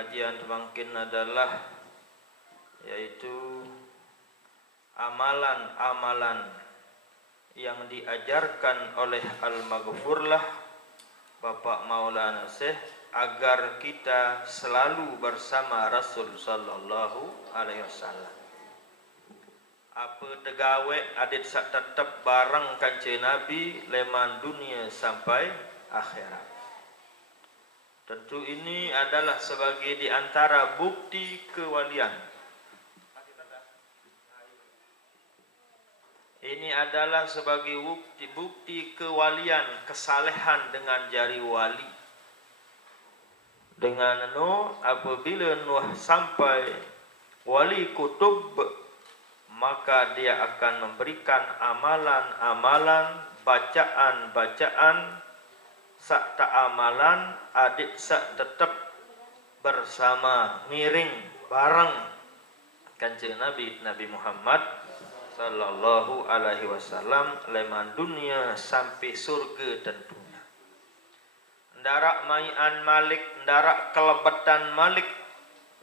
pengajian semakin adalah yaitu amalan-amalan yang diajarkan oleh Al-Maghfurlah Bapak Maulana Syekh agar kita selalu bersama Rasul sallallahu alaihi wasallam. Apa tegawe adit sak tetap bareng kancing Nabi leman dunia sampai akhirat. Tentu ini adalah sebagai di antara bukti kewalian. Ini adalah sebagai bukti kewalian, kesalehan dengan jari wali. Dengan apabila Nuh sampai wali kutub, maka dia akan memberikan amalan-amalan, bacaan-bacaan, sak tak amalan adik sak tetap bersama ngiring bareng kanjeng Nabi Muhammad sallallahu alaihi wasallam leman dunia sampai surga tentunya. Ndarak maian malik, ndarak kelebetan malik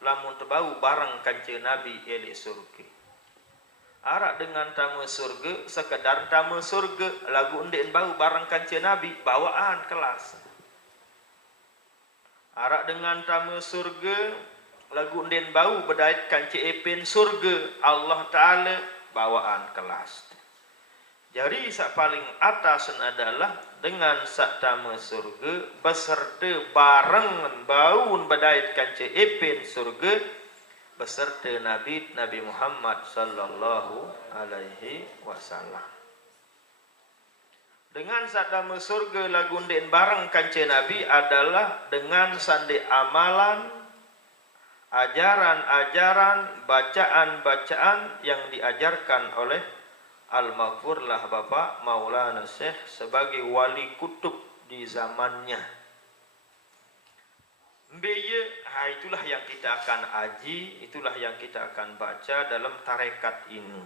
lamun tebau bareng kanjeng Nabi elik surga. Arak dengan tamu surga, sekedar tamu surga, lagu undin bau barang kancing Nabi, bawaan kelas. Arak dengan tamu surga, lagu undin bau berdait kancing epin surga, Allah Ta'ala, bawaan kelas. Jadi sak paling atas adalah dengan sak tamu surga, beserta bareng bau berdait kancing epin surga, beserta Nabi Muhammad sallallahu alaihi wasallam. Dengan sadama surga lagu ndin bareng kancing Nabi adalah dengan sandi amalan, ajaran-ajaran, bacaan-bacaan yang diajarkan oleh Al-Maghfurlah Bapak Maulana Syekh sebagai wali kutub di zamannya. Itulah yang kita akan aji, itulah yang kita akan baca dalam tarekat ini.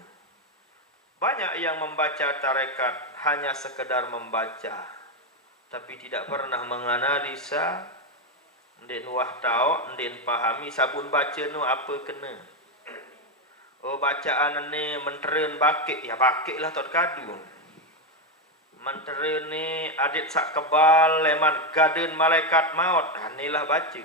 Banyak yang membaca tarekat hanya sekedar membaca, tapi tidak pernah menganalisa, ndin wah tau, ndin pahami sabun baca nu apa kena. Oh bacaan ni menteren bakik, ya bakik lah tot kadu. Menteri ni adit sak kebal leman gaden malaikat maut, inilah baca.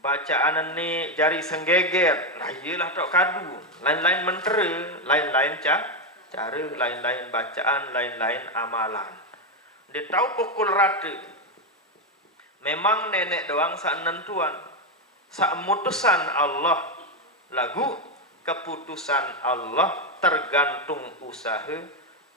Bacaan ni jari senggeger, lah iyalah tok kadu. Lain-lain menteri, lain-lain cara, lain-lain bacaan, lain-lain amalan. Dia tahu pukul rata. Memang nenek doang sak nentuan, sak mutusan Allah. Lagu keputusan Allah tergantung usaha,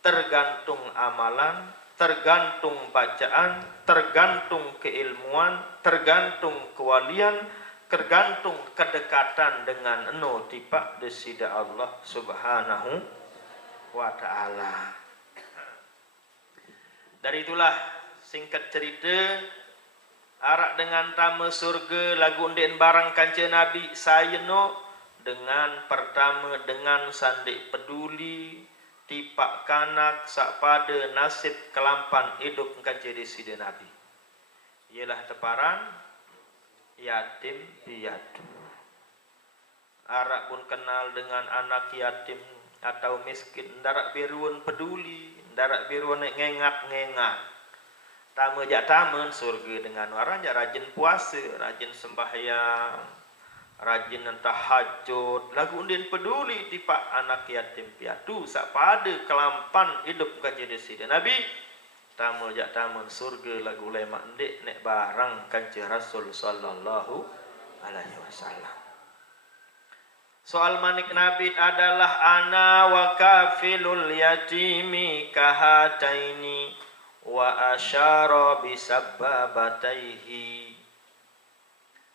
tergantung amalan, tergantung bacaan, tergantung keilmuan, tergantung kewalian, tergantung kedekatan dengan tipak desida Allah subhanahu wa ta'ala. Dari itulah singkat cerita, arak dengan tamu surga lagu undin barang kancing Nabi sayeno dengan pertama dengan sandik peduli, tipak kanak sak pada nasib kelampan hidup kancing desida Nabi. Ialah teparan yatim piatu. Arak pun kenal dengan anak yatim atau miskin, ndarak biruan peduli, ndarak biruan ngengat-ngengat. Tamu jak tamen surga dengan orang jak rajin puasa, rajin sembahyang, rajin tahajud, lagu undin peduli tipak anak yatim piatu sak pada kelampan hidup kancing desida Nabi. Tamu jak tamun surga lagu lemak ndik nek barang kancing Rasul sallallahu alaihi wasallam. Soal manik Nabi adalah ana wa kafilul yatimi kahataini wa asyara bisabbabataihi.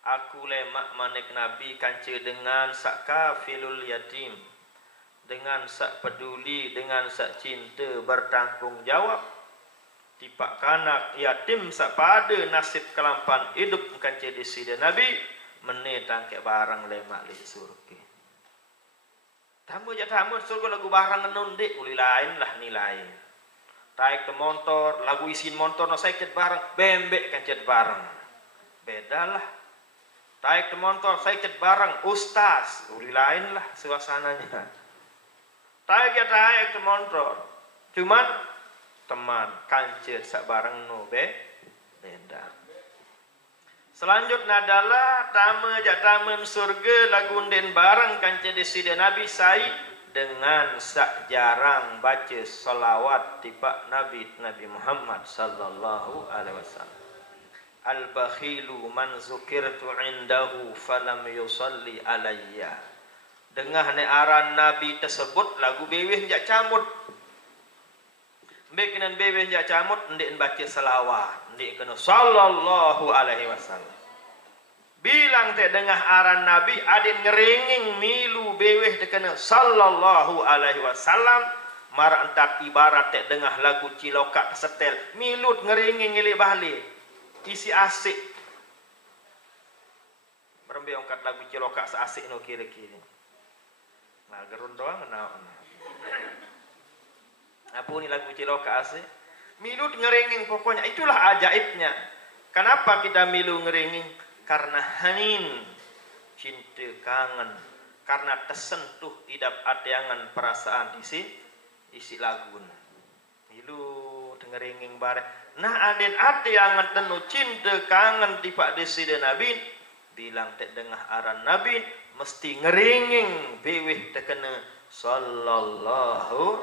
Aku lemak manik Nabi kancing dengan sak kafilul yatim, dengan sak peduli, dengan sak cinta bertanggung jawab tipak kanak yatim sak pada nasib kelampan hidup kancing desida Nabi menetang ke barang lemak li surga. Tamu jak tamu surga lagu barang nundik uli lain lah nilai. Taik ke motor, lagu isin motor no sakit barang, bembek kancing barang. Bedalah. Taik ke motor, saya ket bareng, ustaz. Uri lain lah suasananya. Taik ya taik ke motor. Cuman teman, kancet sak bareng no beda. Selanjutnya adalah tamu surga lagu den bareng kancet deside Nabi Said dengan sak jarang baca salawat tiba Nabi Muhammad sallallahu alaihi wasallam. Al-bakhilu man zukirtu indahu falam yusalli alayya. Dengah ne aran Nabi tersebut lagu beweh jak camut. Mbek nan beweh jak camut ndik baca selawat, ndik kena sallallahu alaihi wasallam. Bilang teh dengah aran Nabi adin ngeringing milu beweh teh kena sallallahu alaihi wasallam. Mar entar ibarat teh dengah lagu ciloka setel, milut ngeringing ngilik balik. Isi asik merembe ongkat lagu ciloka seasik no kiri-kiri. Nah gerun doang naon. Apa ni lagu ciloka asik? Milut ngeringing pokoknya, itulah ajaibnya. Kenapa kita milu ngeringing? Karena hanin, cinta kangen, karena tersentuh idap ateangan perasaan isi lagu. Milu ngeringing bareng. Nah aden ate yang tenu cinta kangen tiba deside Nabi bilang tek dengah aran Nabi mesti ngeringing beweh tekena sallallahu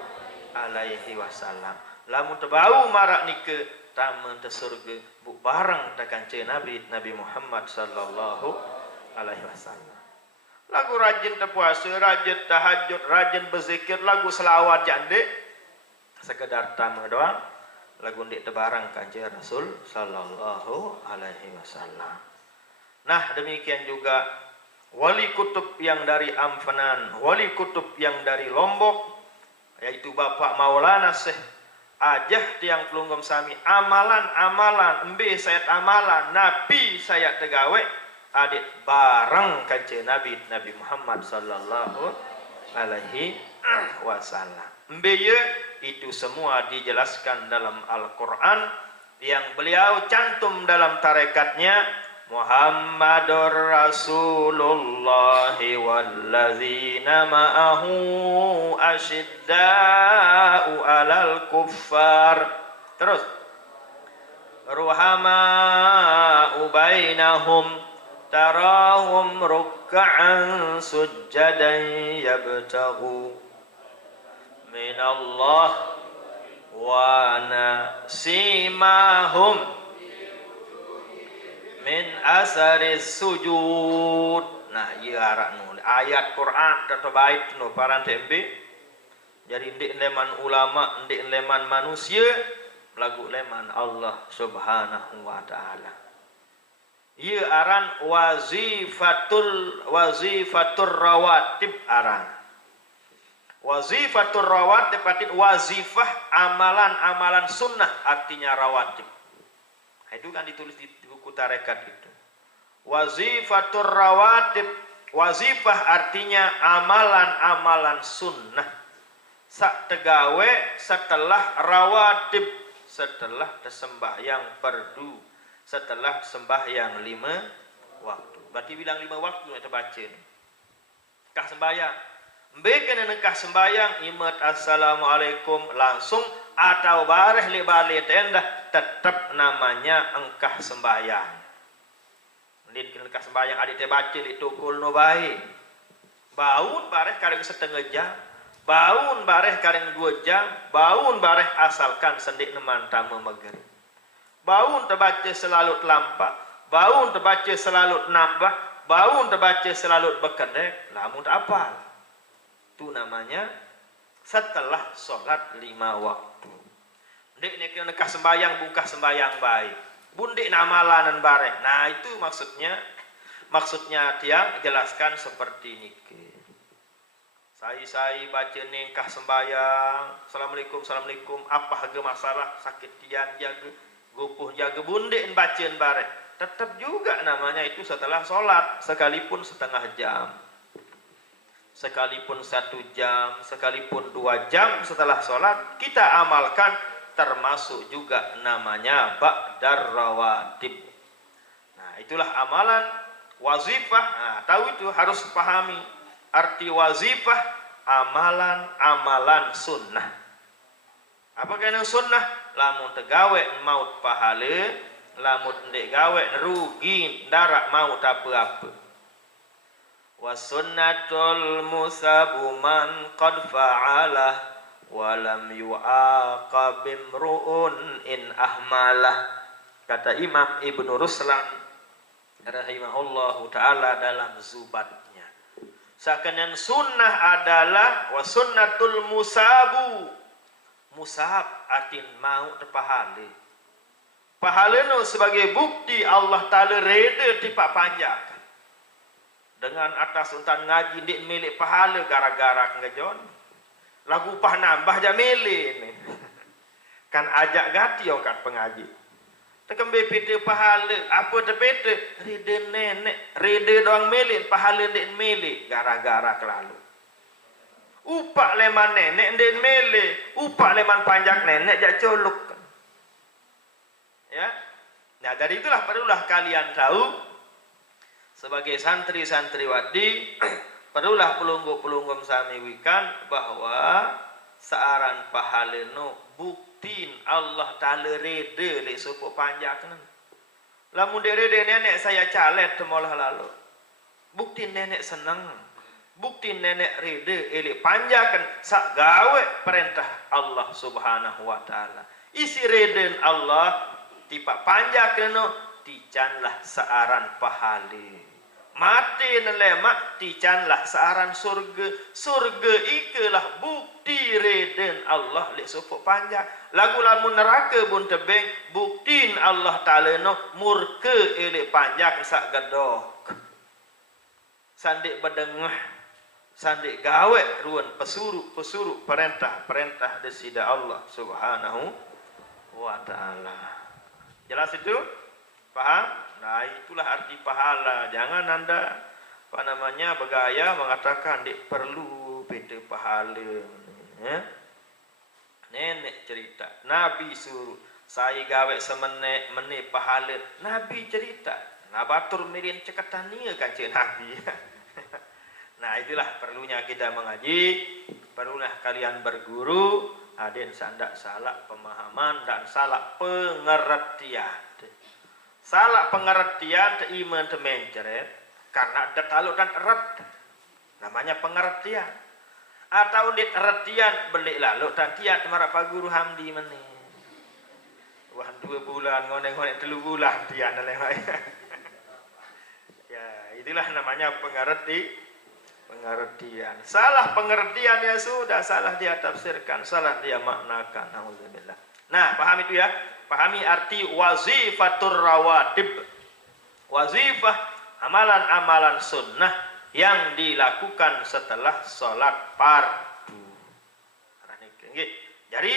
alaihi wasallam. Lamun tebau marak nike tamen te surga bu bareng tekan ce Nabi Muhammad sallallahu alaihi wasallam. Lagu rajin terpuasa, rajin tahajud, rajin berzikir, lagu selawat jande sekedar tamu doang. Lagu ndik tebarang kanjeng Rasul sallallahu alaihi wasallam. Nah, demikian juga wali kutub yang dari Amphenan, wali kutub yang dari Lombok, yaitu Bapak Maulana Syekh Ajah tiang Telunggom Sami, amalan-amalan embe saya amalan nabi saya tegawe adik bareng kanjeng Nabi Muhammad sallallahu alaihi wasallam. Embe itu semua dijelaskan dalam Al-Quran yang beliau cantum dalam tarekatnya Muhammadur Rasulullah wallazina ma'ahu asyidda'u alal kuffar. Terus ruhama'u bainahum tarahum ruk'an sujjadan yabtaghu minallah wa nasimahum min asaris sujud. Nah iya arak nu ayat Quran atau bait nu paran tembe. Jadi ndik leman ulama, ndik leman manusia, lagu leman Allah Subhanahu wa taala. Ieu aran wazifatur rawatib aran. Wazifatur rawatib artinya wazifah amalan-amalan sunnah artinya rawatib. Itu kan ditulis di buku tarekat itu. Wazifatur rawatib, wazifah artinya amalan-amalan sunnah. Sak tegawe setelah rawatib, setelah sembahyang fardu, setelah sembahyang 5 waktu. Berarti bilang 5 waktu kita baca. Kah sembahyang Mbeken nekah sembayang imat assalamualaikum langsung atau bareh li balik tenda tetap namanya engkah sembayang. Mending nekah sembayang adik teh baca li tukul no bae. Baun bareh kareng setengah jam, baun bareh kareng 2 jam, baun bareh asalkan sendik neman tamu maghrib. Baun terbaca selalu telampak, baun terbaca selalu nambah, baun terbaca selalu bekedek, lamun apa? Itu namanya setelah sholat 5 waktu. Ndik nekah sembayang buka sembayang baik. Bundik namalanan bareng. Nah itu maksudnya tiang jelaskan seperti niki. Saya baca nikah sembayang. Assalamualaikum. Apa harga masalah sakit tian jaga, gupuh jaga bundik bacaan bareng. Tetap juga namanya itu setelah sholat sekalipun setengah jam. Sekalipun 1 jam, sekalipun 2 jam setelah sholat, kita amalkan termasuk juga namanya ba'dar rawatib. Nah itulah amalan Wazifah, nah, tahu itu harus pahami arti wazifah, amalan-amalan sunnah. Apa kena sunnah? Lamun tegawe maut pahala, lamun ndek gawe rugi ndarak maut apa-apa. Wa sunnatul musabu man qad fa'alah wa lam yu'aqab imru'un in ahmalah. Kata Imam Ibnu Ruslan rahimahullahu ta'ala dalam zubatnya, seakan sunnah adalah wa sunnatul musabu, musab artin mau terpahale pahala no sebagai bukti Allah Ta'ala reda tipak panjang dengan atas untan ngaji ndik milik pahala gara-gara ngejon lagu upah nambah ja milik kan ajak gati okat pengaji tekembe pete pahala apa tepete rede nenek rede doang milik pahala ndik milik gara-gara kelalu upak leman nenek ndik milik upak leman panjang nenek jak colok ya. Nah dari itulah perlulah kalian tahu sebagai santri-santriwati perlulah pelungguk-pelunggum sami wikan bahwa searan pahala no buktiin Allah Ta'ala rede lek supuk panjang. Lamun dek rede nenek saya calet temolah lalu. Bukti nenek senang. Bukti nenek rede elek panjang sak gawe perintah Allah Subhanahu wa taala. Isi reden Allah tipak panjang kena ticanlah searan pahale. Mati nelemak ticanlah searan surga. Surga ikalah bukti reden Allah lek supuk panjang. Lagu lamun neraka pun tebeng buktiin Allah Ta'ala no murka elek panjang sak gedok. Sandik bedengah, sandik gawe ruan pesuruh perintah desida Allah Subhanahu wa ta'ala. Jelas itu? Paham? Nah itulah arti pahala. Jangan anda bergaya mengatakan dik perlu beda pahala. Ya? Nenek cerita, Nabi suruh saya gawe semenit pahala. Nabi cerita, nabatur mirin cekatania kan cik Nabi. Nah itulah perlunya kita mengaji, perlulah kalian berguru, aden sandak salah pemahaman dan salah pengertian. Salah pengertian iman temenceret karena ada taluk dan erat namanya pengertian atau dit ertian belik lalu dan tiat marah pak guru Hamdi meni wah 2 bulan ngoneng-ngoneng 3 bulan tiat dan lain-lain. Ya itulah namanya pengertian. Salah pengertian ya sudah, salah dia tafsirkan, salah dia maknakan. Alhamdulillah. Nah paham itu ya. Pahami arti wazifatur rawatib. Wazifah amalan-amalan sunnah yang dilakukan setelah sholat fardu. Jadi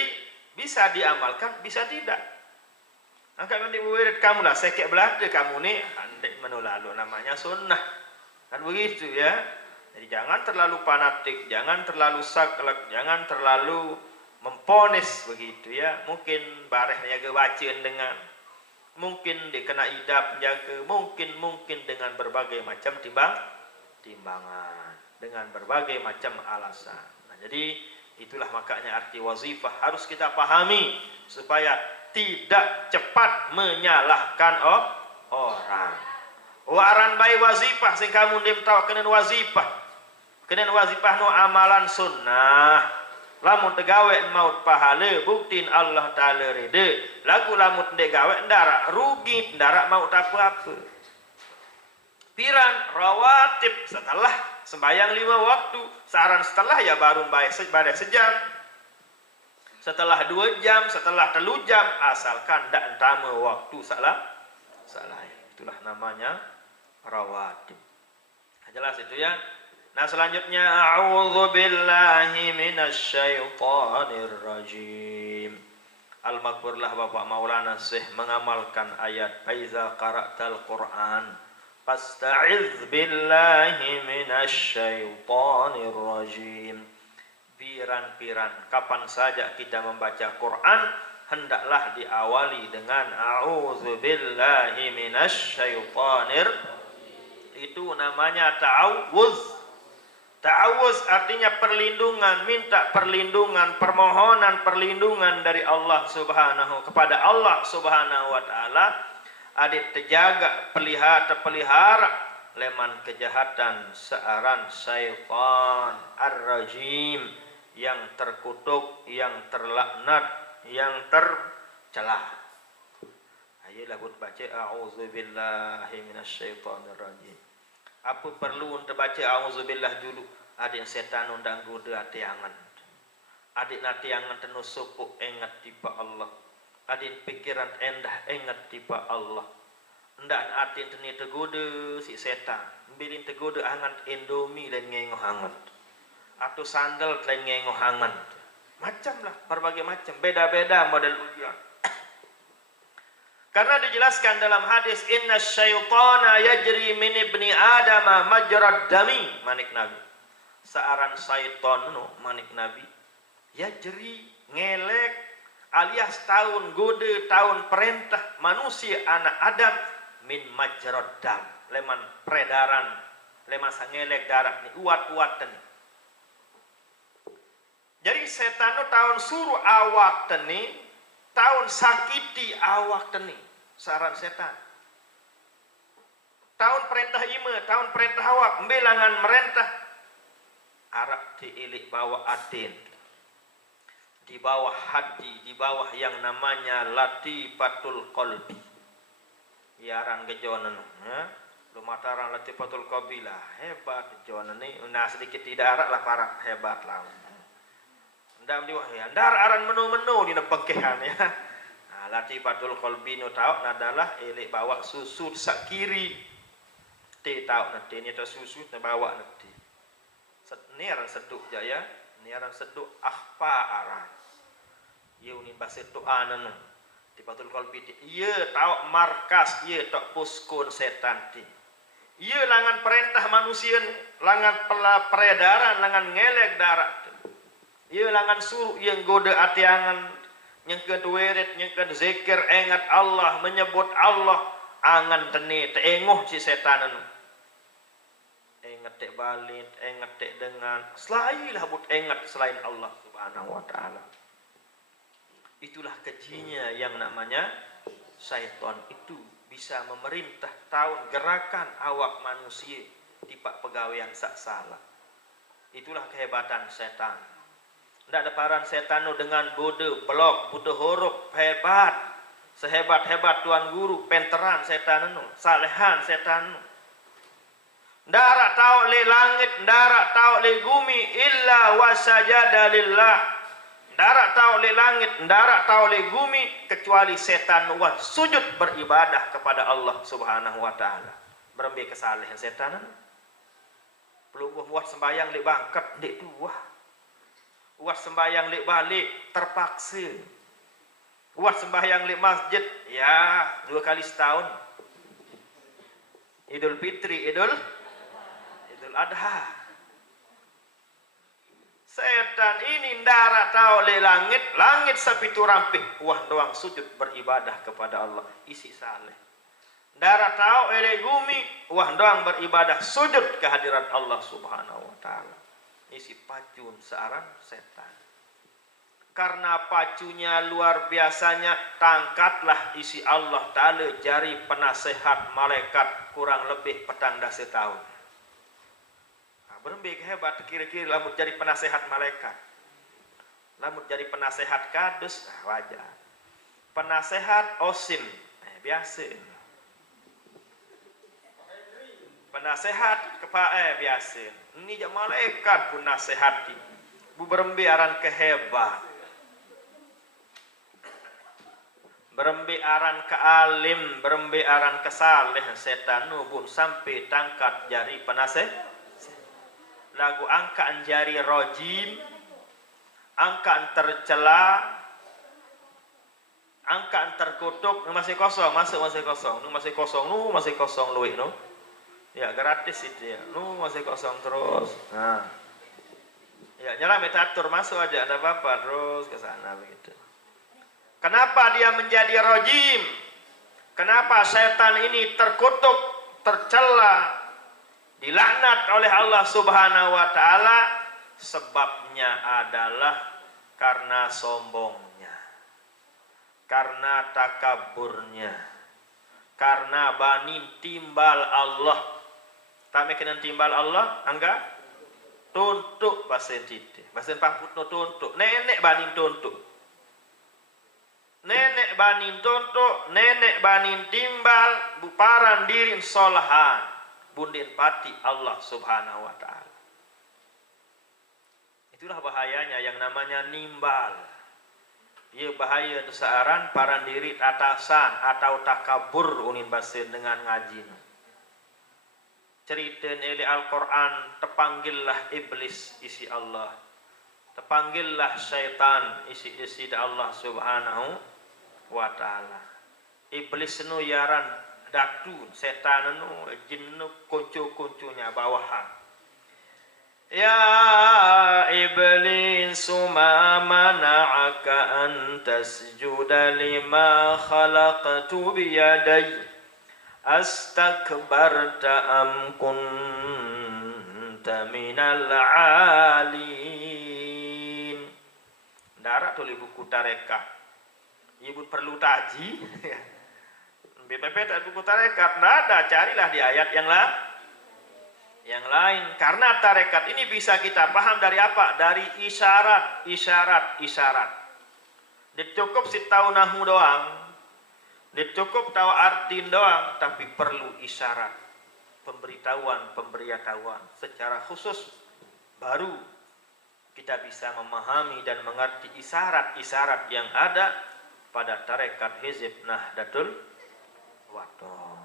bisa diamalkan, bisa tidak. Angkat nanti wirid kamu lah, sekek belada kamu nih, andek menulalu namanya sunnah. Kan begitu ya. Jadi jangan terlalu fanatik, jangan terlalu saklek, jangan terlalu memponis begitu ya. Mungkin bareh jaga bacaan dengan mungkin dikena idap jaga mungkin dengan berbagai macam timbangan dengan berbagai macam alasan. Nah, jadi itulah makanya arti wazifah harus kita pahami supaya tidak cepat menyalahkan orang. Waran bayi wazifah sing kamu ndim tahu kenen wazifah no amalan sunnah. Lamun tegawe maut pahala buktiin Allah Ta'ala rede. Lagu lamun ndek gawe ndarak rugi, ndarak maut apa-apa. Piran rawatib setelah sembahyang 5 waktu. Saran setelah ya baru bayar sejam. Setelah 2 jam, setelah 3 jam asalkan ndak entama waktu salah. Itulah namanya rawatib. Jelas itu ya. Nah selanjutnya a'udzu billahi minasyaitonir rajim. Al-Maghfurlah Bapak Maulana Syekh mengamalkan ayat faiza qara'tal Qur'an fasta'iz billahi minasyaitonir rajim. Piran-piran kapan saja kita membaca Quran hendaklah diawali dengan a'udzu billahi minasyaitonir. Itu namanya ta'awuz. Ta'awuz artinya perlindungan, minta perlindungan, permohonan perlindungan dari Allah Subhanahu kepada Allah Subhanahu wa taala. Adik terjaga, pelihara leman kejahatan searan syaitan ar-rajim yang terkutuk, yang terlaknat, yang tercela. Ayolah buat baca a'udzubillahi minasyaitonir rajim. Apa perlu untuk baca a'udzubillah dulu? Adik setan undang goda tiangan. Adik natiangan tenusupuk ingat tiba Allah. Adik pikiran endah ingat tiba Allah. Ndak adik teni tegoda si setan. Bilin tegoda angan indomie dan ngengoh hangat. Atau sandal dan ngengoh hangat. Macam lah, berbagai macam, beda-beda model ujian. Karena dijelaskan dalam hadis inna syaitana yajri min ibni adama majrad dami, manik Nabi. Searan syaitan no manik Nabi yajri ngelek alias tahun gode tahun perintah manusia anak Adam min majrad dam, leman peredaran, leman sangelek darah ni uat-uatan. Jadi setan no tahun suruh awak teni tahun sakiti awak teni saran setan. Tahun perintah ima, tahun perintah awak, bilangan merentah. Arab diilik bawa adin. Di bawah hati, di bawah yang namanya latifatul qalbi. Yaran gejonan, ya. Lumataran latifatul qalbi lah, hebat gejonan ni. Nah sedikit tidak arak lah parah hebat lah. Ndam di wahya, ndar aran menu-menu di nepengkehan ya. Nah, latifatul qalbi nu tahu adalah elek bawa susu sak kiri. Ti tahu nanti ni tu susu na bawa nanti. Ni aran seduk jaya, ni aran seduk akhfa aran. Ye ni bahasa tu anan. Latifatul qalbi ti. Ye tahu markas, ye tahu puskun setan ti. Ye langan perintah manusia, langan peredaran, langan ngelek darah. Ia langan suruh yang goda atiangan, yang kedueret, yang zikir ingat Allah, menyebut Allah, angan teni teengoh si setan anu. Ingat tek balin, ingat tek dengan, selailah but ingat selain Allah Subhanahu wa taala. Itulah kejinya yang namanya syaitan itu bisa memerintah tahun gerakan awak manusia tipak pegawaian sak salah. Itulah kehebatan setan. Tidak ada paran setan dengan bodoh, blok, butuh huruf, hebat. Sehebat-hebat Tuan Guru, penteran setan itu, salehan setan itu. Ndarak tahu le langit, ndarak tahu le bumi, illa wasajada lillah. Ndarak tahu le langit, ndarak tahu le bumi, kecuali setan wah sujud beribadah kepada Allah Subhanahu wa taala. Berembe kesalehan setan itu. Peluk buat sembayang le bangkat dek tuah. Buat sembahyang lek balik terpaksa. Buat sembahyang lek masjid ya 2 kali setahun. Idul Fitri, Idul Adha. Setan ini ndarak tahu le langit, langit sapitu ramping. Wah doang sujud beribadah kepada Allah, isi saleh. Ndarak tahu ele bumi, wah doang beribadah sujud kehadiran Allah Subhanahu wa taala. Isi pacun searan setan. Karena pacunya luar biasanya, tangkatlah isi Allah Ta'ala jari penasehat malaikat kurang lebih petang dasa tahun. Nah, berembik hebat kira-kira lamut jadi penasehat malaikat. Lamut jadi penasehat kadus, nah, wajar. Penasehat osim, biasa. Penasehat biasa. Ini jak malaikat pun nasihati. Bu berembe aran kehebat. Berembe aran ke alim, berembe aran ke saleh setan pun sampai tangkat jari penasehat. Lagu angkaan jari rojim, angkaan tercela, angkaan terkutuk, masih kosong, masih kosong luwih no. Ya gratis itu ya, masih kosong terus. Nah, ya nyala metatur masuk aja, ada apa-apa terus ke sana begitu. Kenapa dia menjadi rojim? Kenapa setan ini terkutuk, tercela, dilaknat oleh Allah Subhanahu wa taala, sebabnya adalah karena sombongnya, karena takaburnya, karena bani timbal Allah. Tak mekenan timbal Allah, angga tuntuk bahasa titik, bahasa paputno tuntuk, nenek bani tuntuk. Nenek banin tonto, nenek banin timbal, buparan dirin solahan, bundin pati Allah Subhanahu wa ta'ala. Itulah bahayanya yang namanya nimbal. Ia bahaya searan paran diri atasan atau takabur unin basin dengan ngaji. Cerita dari Al-Quran, tepanggillah iblis isi Allah, tepanggillah syaitan isi Allah Subhanahu wa ta'ala. Iblis nu yaran daktu, setan nu jin nu kuncu-kuncunya bawahan. Ya iblis ma mana'aka an tasjuda lima khalaqtu biyadai astakbarta am kunta minal alin. Darat tulis buku tarekat. Ibu perlu taji. BPP tak buku tarekat, nada, carilah di ayat yang lain. Karena tarekat ini bisa kita paham dari apa? Dari isyarat. Dia cukup si tahu nahu doang, dia cukup tahu artin doang, tapi perlu isyarat, pemberitahuan secara khusus, baru kita bisa memahami dan mengerti isyarat-isyarat yang ada pada tarekat Hizib Nahdlatul Wathon.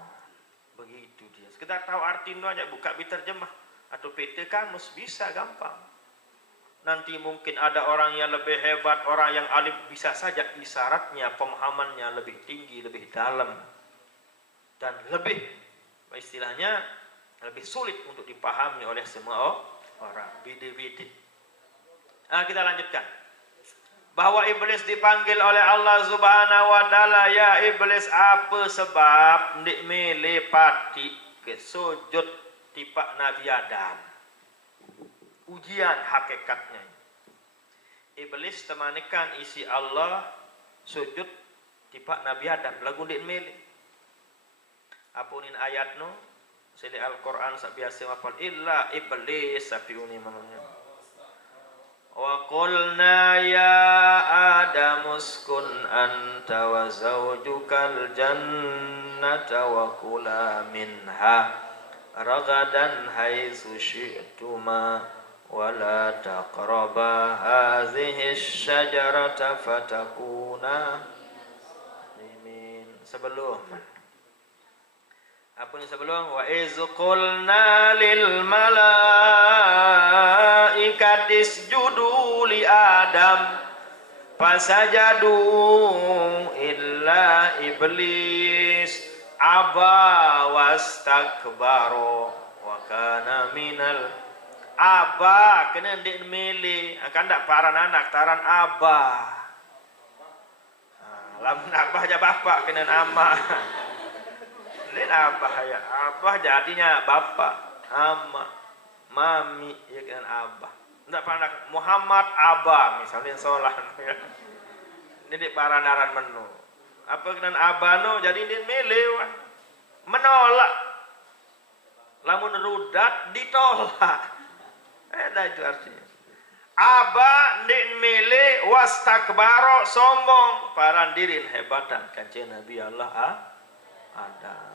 Begitu dia. Sekedar tahu artinya aja, buka terjemah atau PT kamus bisa gampang. Nanti mungkin ada orang yang lebih hebat, orang yang alim, bisa saja isyaratnya, pemahamannya lebih tinggi, lebih dalam, dan lebih, istilahnya lebih sulit untuk dipahami oleh semua orang. Bidi-bidi. Nah, kita lanjutkan. Bahwa iblis dipanggil oleh Allah Subhanahu wa taala, ya iblis, apa sebab ndik milih pati ke sujud tipak Nabi Adam. Ujian hakikatnya. Iblis temanikan isi Allah sujud tipak Nabi Adam, lagu ndik milih. Apunin ayatno sili Al-Qur'an sabiasa mapal illa iblis sapiuni mamanya. Wa qulna ya Adam uskun anta wa zawjukal jannata wa kula minha ragadan haitsu syi'tuma wa la taqraba hadhihi asy-syajarata fatakuna sebelum apa ini sebelum wa iz qulna lil malaikati isjudu li Adam fasajadu illa iblis aba wastakbaro wa kana minal aba kena ndik milih akan ndak paran anak taran aba. Lamun abah aja bapak kena nama. Ini abah ya, abah jadinya bapak, ama, mami, ya kan abah. Tidak pernah Muhammad abah, misalnya sholat. Ini di paranaran menu. Apa kena abah no, jadi ini milih, menolak. Lamun rudat ditolak. Ada itu artinya. Abah ndik milih wastakbaro sombong, parandirin hebatan kancing Nabi Allah ada.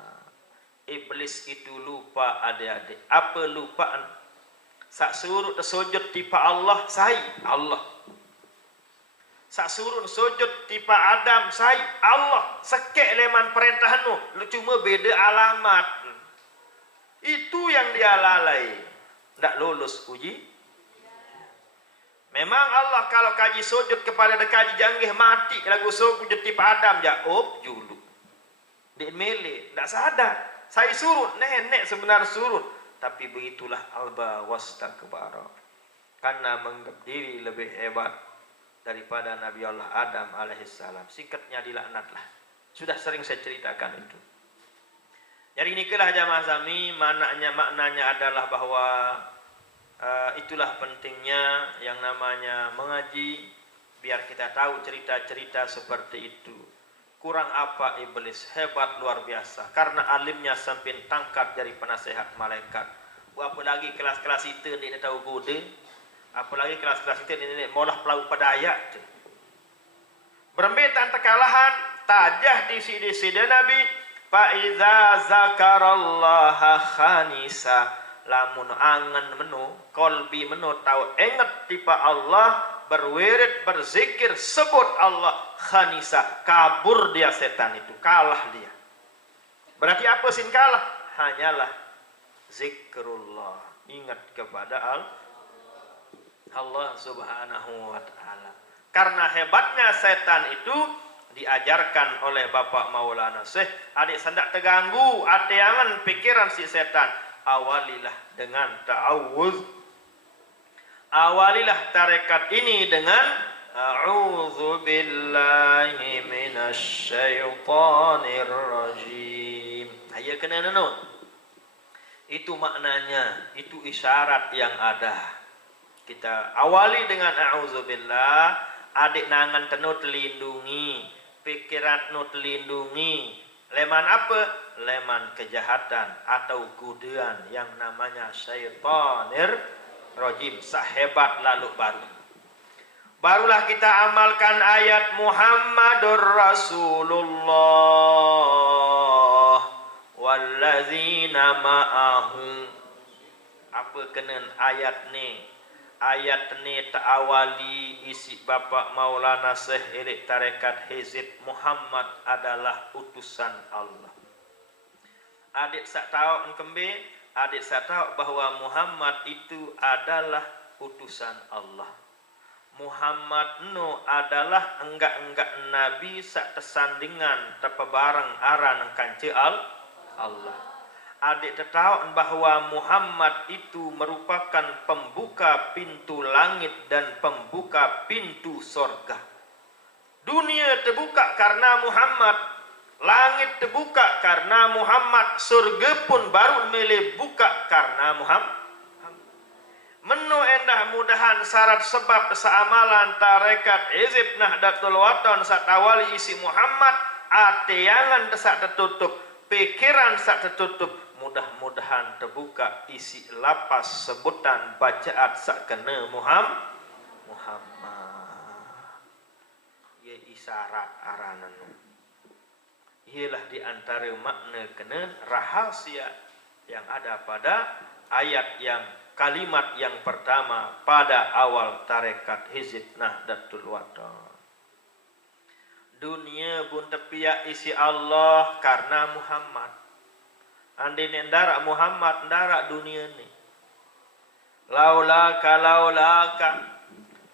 Iblis itu lupa adik-adik. Apa lupaan? Sak suruh sujud tipa Allah, sai Allah. Sak suruh sujud tipa Adam, sai Allah. Sekek leman perintahmu, lu cuma beda alamat. Itu yang dia lalai. Ndak lulus uji. Memang Allah kalau kaji sujud kepada kaji janggih mati lagu sujud tipa Adam jauh julu. Dia milih, ndak sadar. Saya surut, nenek sebenarnya surut. Tapi begitulah alba wastakbara. Karena menganggap diri lebih hebat daripada Nabi Allah Adam alaihissalam. Singkatnya dilaknatlah. Sudah sering saya ceritakan itu. Jadi nikalah jamaah sami, maknanya adalah bahwa itulah pentingnya yang namanya mengaji, biar kita tahu cerita-cerita seperti itu. Kurang apa iblis, hebat luar biasa, karena alimnya sampai tangkat dari penasehat malaikat. Apalagi kelas-kelas itu ni tahu kode, apalagi kelas-kelas itu ni maulah pelau padaya. Berembetan tekalahan, tajah di sidi Nabi. Faiza zakarallaha khanisa, lamun angan menu kolbi menu tahu ingat tipa Allah, berwirid berzikir sebut Allah, khanisa kabur dia setan itu, kalah dia. Berarti apa sin kalah? Hanyalah zikrullah, ingat kepada Allah subhanahu wa ta'ala. Karena hebatnya setan itu diajarkan oleh Bapak Maulana Syekh, adik sandak terganggu ateangan pikiran si setan, awalilah dengan ta'awuz, awalilah tarekat ini dengan a'udzu billahi minasy syaithanir rajim. Ayo kena nano, itu maknanya, itu isyarat yang ada. Kita awali dengan a'udzubillah, adik nangan tenut lindungi, pikiran nut lindungi, leman apa? Leman kejahatan atau godaan yang namanya syaitanir rajim, sahebat lalu barulah kita amalkan ayat Muhammadur Rasulullah wallazina ma'ahum. Apa kena ayat ni? Ayat ni ta'awali isi Bapak Maulana Syekh Elik Tarekat Hizib, Muhammad adalah utusan Allah. Adik sak tahu engkembe, adik sak tahu bahwa Muhammad itu adalah utusan Allah. Muhammad no adalah enggak nabi sak tersandingan tepebarang aran kance Allah. Adik tahu bahwa Muhammad itu merupakan pembuka pintu langit dan pembuka pintu sorga. Dunia terbuka karena Muhammad, langit terbuka karena Muhammad, surga pun baru mulai buka karena Muhammad. Menu endah mudahan syarat sebab seamalan tarekat Hizib Nahdlatul Wathon satawali isi Muhammad, ateangan sak tertutup, pikiran sak tertutup, mudah-mudahan terbuka isi lapas sebutan bacaan sak kena Muhammad. Ia isyarat aranan. Ialah di antara makna kena rahasia yang ada pada ayat yang kalimat yang pertama pada awal tarekat Hizib Nahdlatul Wathon. Dunia pun tepiak isi Allah karena Muhammad. Andai nendarak Muhammad, ndarak dunia ni. Laulaka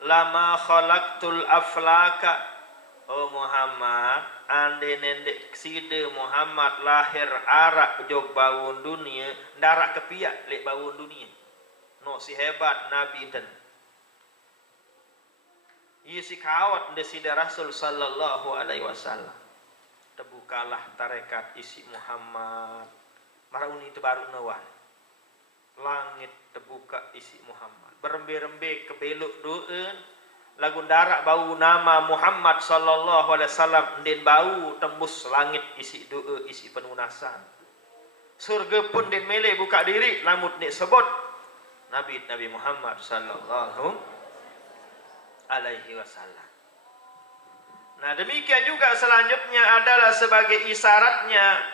lama khalaqtul aflaka. Oh Muhammad, andai nendek sida Muhammad lahir arak jog bawun dunia, ndarak kepiak lek bawun dunia. No si hebat Nabi dan ia si kawat desida Rasul sallallahu alaihi wasallam. Terbukalah tarekat isi Muhammad. Marauni itu baru nawan. Langit terbuka isi Muhammad. Berembe-rembe kebeluk doa. Lagu darak bau nama Muhammad sallallahu alaihi wasallam, den bau tembus langit isi doa, isi penunasan. Surga pun den mele buka diri lamut ni sebut Nabi Muhammad sallallahu alaihi wasallam. Nah, demikian juga selanjutnya adalah sebagai isyaratnya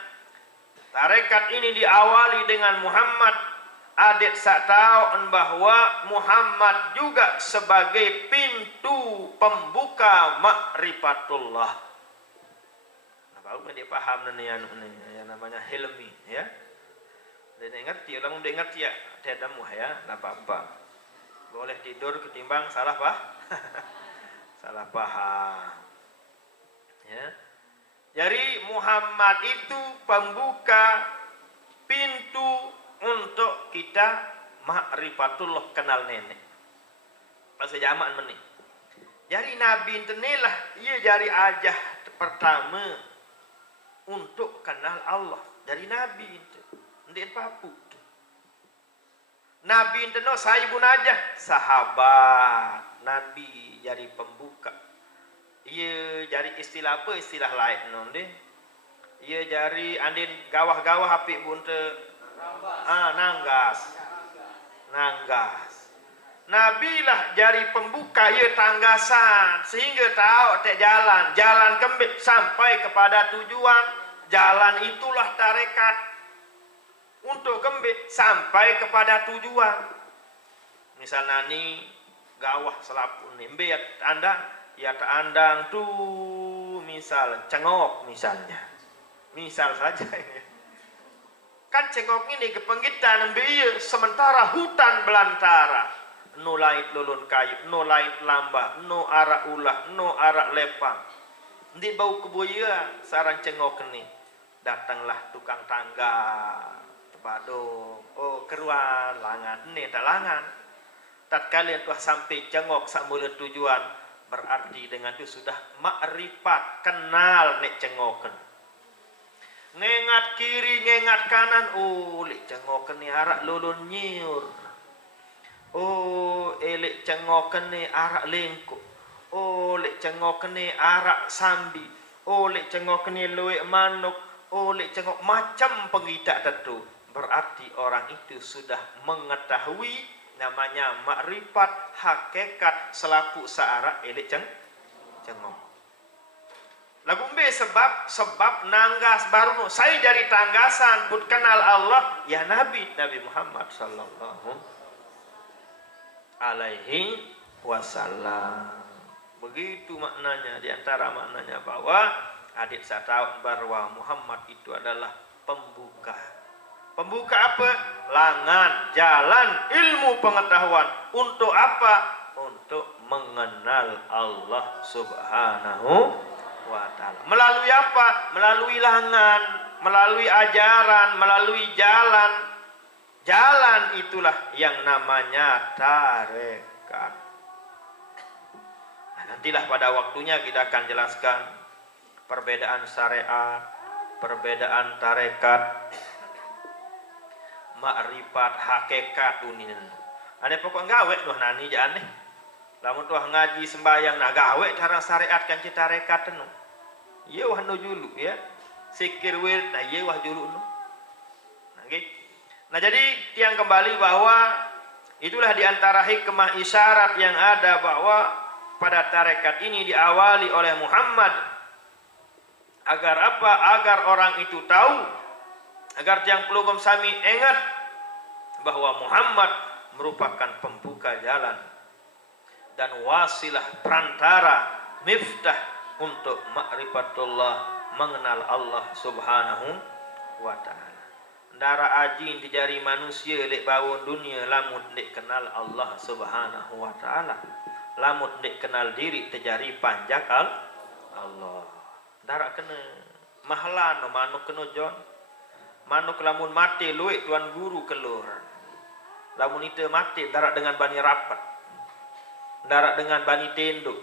tarekat ini diawali dengan Muhammad. Adik sak tahu bahwa Muhammad juga sebagai pintu pembuka ma'rifatullah. Nah, baru dia paham ni yang namanya hilmi ya. Dan ngerti, orang muda ngerti ya, tiada muh ya, tak apa-apa. Boleh tidur ketimbang salah salah paham. Ya. Jadi Muhammad itu pembuka pintu untuk kita ma'rifatullah, kenal nenek. Masa zaman menih. Jadi Nabi inilah ia jari ajah pertama untuk kenal Allah. Jadi nabi itu. Ndek papu. Nabi itu no saibun aja sahabat. Nabi jadi pembuka. Ia jadi istilah apa? Istilah lain non deh. Ia jadi andin gawah-gawah api bunte. Nanggas. Nabi lah jadi pembuka ia tanggasan sehingga tahu tek jalan kembali sampai kepada tujuan. Jalan itulah tarekat untuk kembali sampai kepada tujuan. Misalnya ni gawah selapun ni ya anda ya andang tuh misal cengok misalnya. Misal saja ini. Kan cengok ini kepenggitan bieu sementara hutan belantara. No lait lulun kayu, no lait lambah, no arak ulah, no arak lepang. Di bau kebuya sarang cengok ini. Datanglah tukang tangga. Tebadong. Oh keruan langan. Ini tak langan. Tatkala tuah sampai cengok samula tujuan. Berarti dengan itu sudah makrifat kenal nek cengoken. Ngengat kiri, ngengat kanan. Oh, lek cengoken ni arak lulun nyiur. Oh, lek cengoken ni arak lengkuk. Oh, lek cengoken ni arak sambi. Oh, lek cengoken ni luwek manuk. Oh, lek cengok macam pengidak tentu. Berarti orang itu sudah mengetahui namanya makrifat hakikat selaku searak lek cengok. Lagu B sebab nanggas baru saya jadi tanggasan pun kenal Allah ya Nabi Muhammad sallallahu alaihi wasallam. Begitu maknanya, di antara maknanya bahwa adik saya tahu bahwa Muhammad itu adalah pembuka. Pembuka apa? Langan, jalan, ilmu pengetahuan. Untuk apa? Untuk mengenal Allah Subhanahu wa ta'ala. Melalui apa? Melalui langan, melalui ajaran, melalui jalan. Jalan itulah yang namanya tarekat. Nah, nantilah pada waktunya kita akan jelaskan perbedaan syariat, perbedaan tarekat, makrifat, hakikat dunia. Ada pokok gawe noh nani jane. Lamun tuah ngaji sembahyang nah gawe cara syariat kan kita tarekat tenu. Iya wah no julu ya. Sikir wir nah iya wah julu no. Nah, okay. Nah jadi tiang kembali bahwa itulah diantara hikmah isyarat yang ada bahwa pada tarekat ini diawali oleh Muhammad. Agar apa? Agar orang itu tahu, agar tiang pelugum sami ingat bahwa Muhammad merupakan pembuka jalan dan wasilah perantara miftah untuk ma'rifatullah, mengenal Allah Subhanahu wa ta'ala. Ndara aji di jari manusia lek bawon dunia lamun dek kenal Allah Subhanahu wa ta'ala. Lamun dek kenal diri terjari panjak Allah. Ndara kena mahalan manuk kena jon. Manuk lamun mati luik tuan guru kelur. Lamun itu mati ndara dengan bani rapat. Ndara dengan bani tenduk.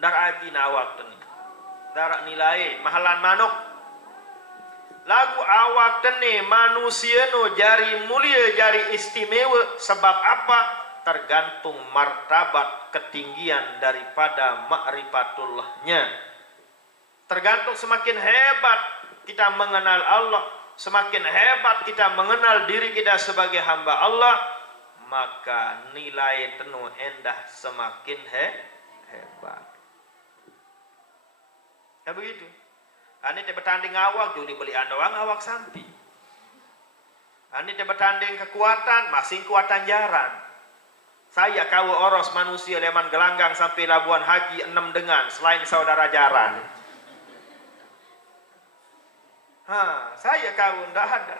Ndara aji nawak teni. Ndara nilai mahalan manuk. Lagu awak teni manusia no jari mulia jari istimewa sebab apa? Tergantung martabat ketinggian daripada ma'rifatullahnya. Tergantung semakin hebat kita mengenal Allah, semakin hebat kita mengenal diri kita sebagai hamba Allah, maka nilai tenu endah semakin hebat. Ya begitu. Ani te bertanding awak juli beli andoang awak sampi. Ani te bertanding kekuatan masing kuatan jaran. Saya kau oros manusia leman gelanggang sampai Labuan Haji 6 dengan selain saudara jaran. Saya kau ndak ada.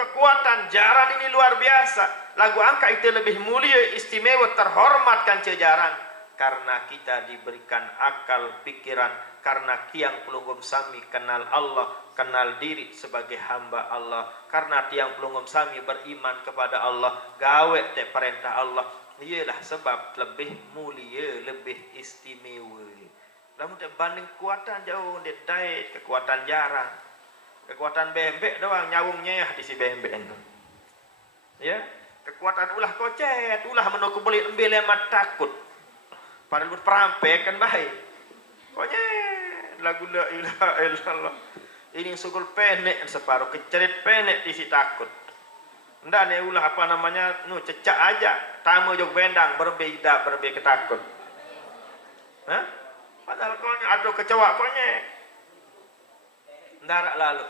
Kekuatan jaran ini luar biasa. Lagu angka itu lebih mulia, istimewa, terhormat kan jaran. Karena kita diberikan akal pikiran, karena tiang pelunggum sami kenal Allah, kenal diri sebagai hamba Allah, karena tiang pelunggum sami beriman kepada Allah, gawe te perintah Allah. Iyalah sebab lebih mulia, lebih istimewa. Namun banding kekuatan jauh dai kekuatan jaran. Kekuatan bembek doang nyawungnya ya di si bembek itu. Ya, kekuatan ulah kocet, ulah menukul belit ambil mat takut. Padahal perampek kan baik. Konyet lagu la ilaha illallah. Ini sugul penek separuh kecerit penek di si takut. Ndak nih ulah apa namanya nu cecak aja tamu jog bendang berbeda ketakut. Hah? Padahal konyet aduh kecoa konyet. Ndarak lalu.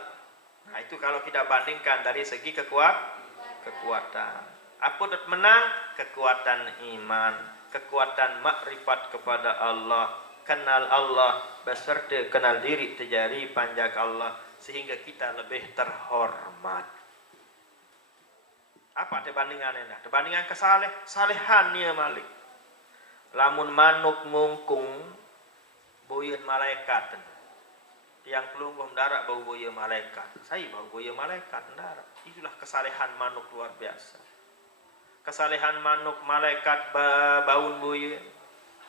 Nah itu kalau kita bandingkan dari segi kekuatan. Apa menang? Kekuatan iman, kekuatan makrifat kepada Allah, kenal Allah, beserta kenal diri terjadi panjang Allah sehingga kita lebih terhormat. Apa perbandingannya? Perbandingan salehannya malik. Lamun manuk ngungkung boyeun malaikat. Yang pelungguh darat bau boya malaikat. Saya bau boya malaikat darat. Itulah kesalehan manuk luar biasa. Kesalehan manuk malaikat baun boya.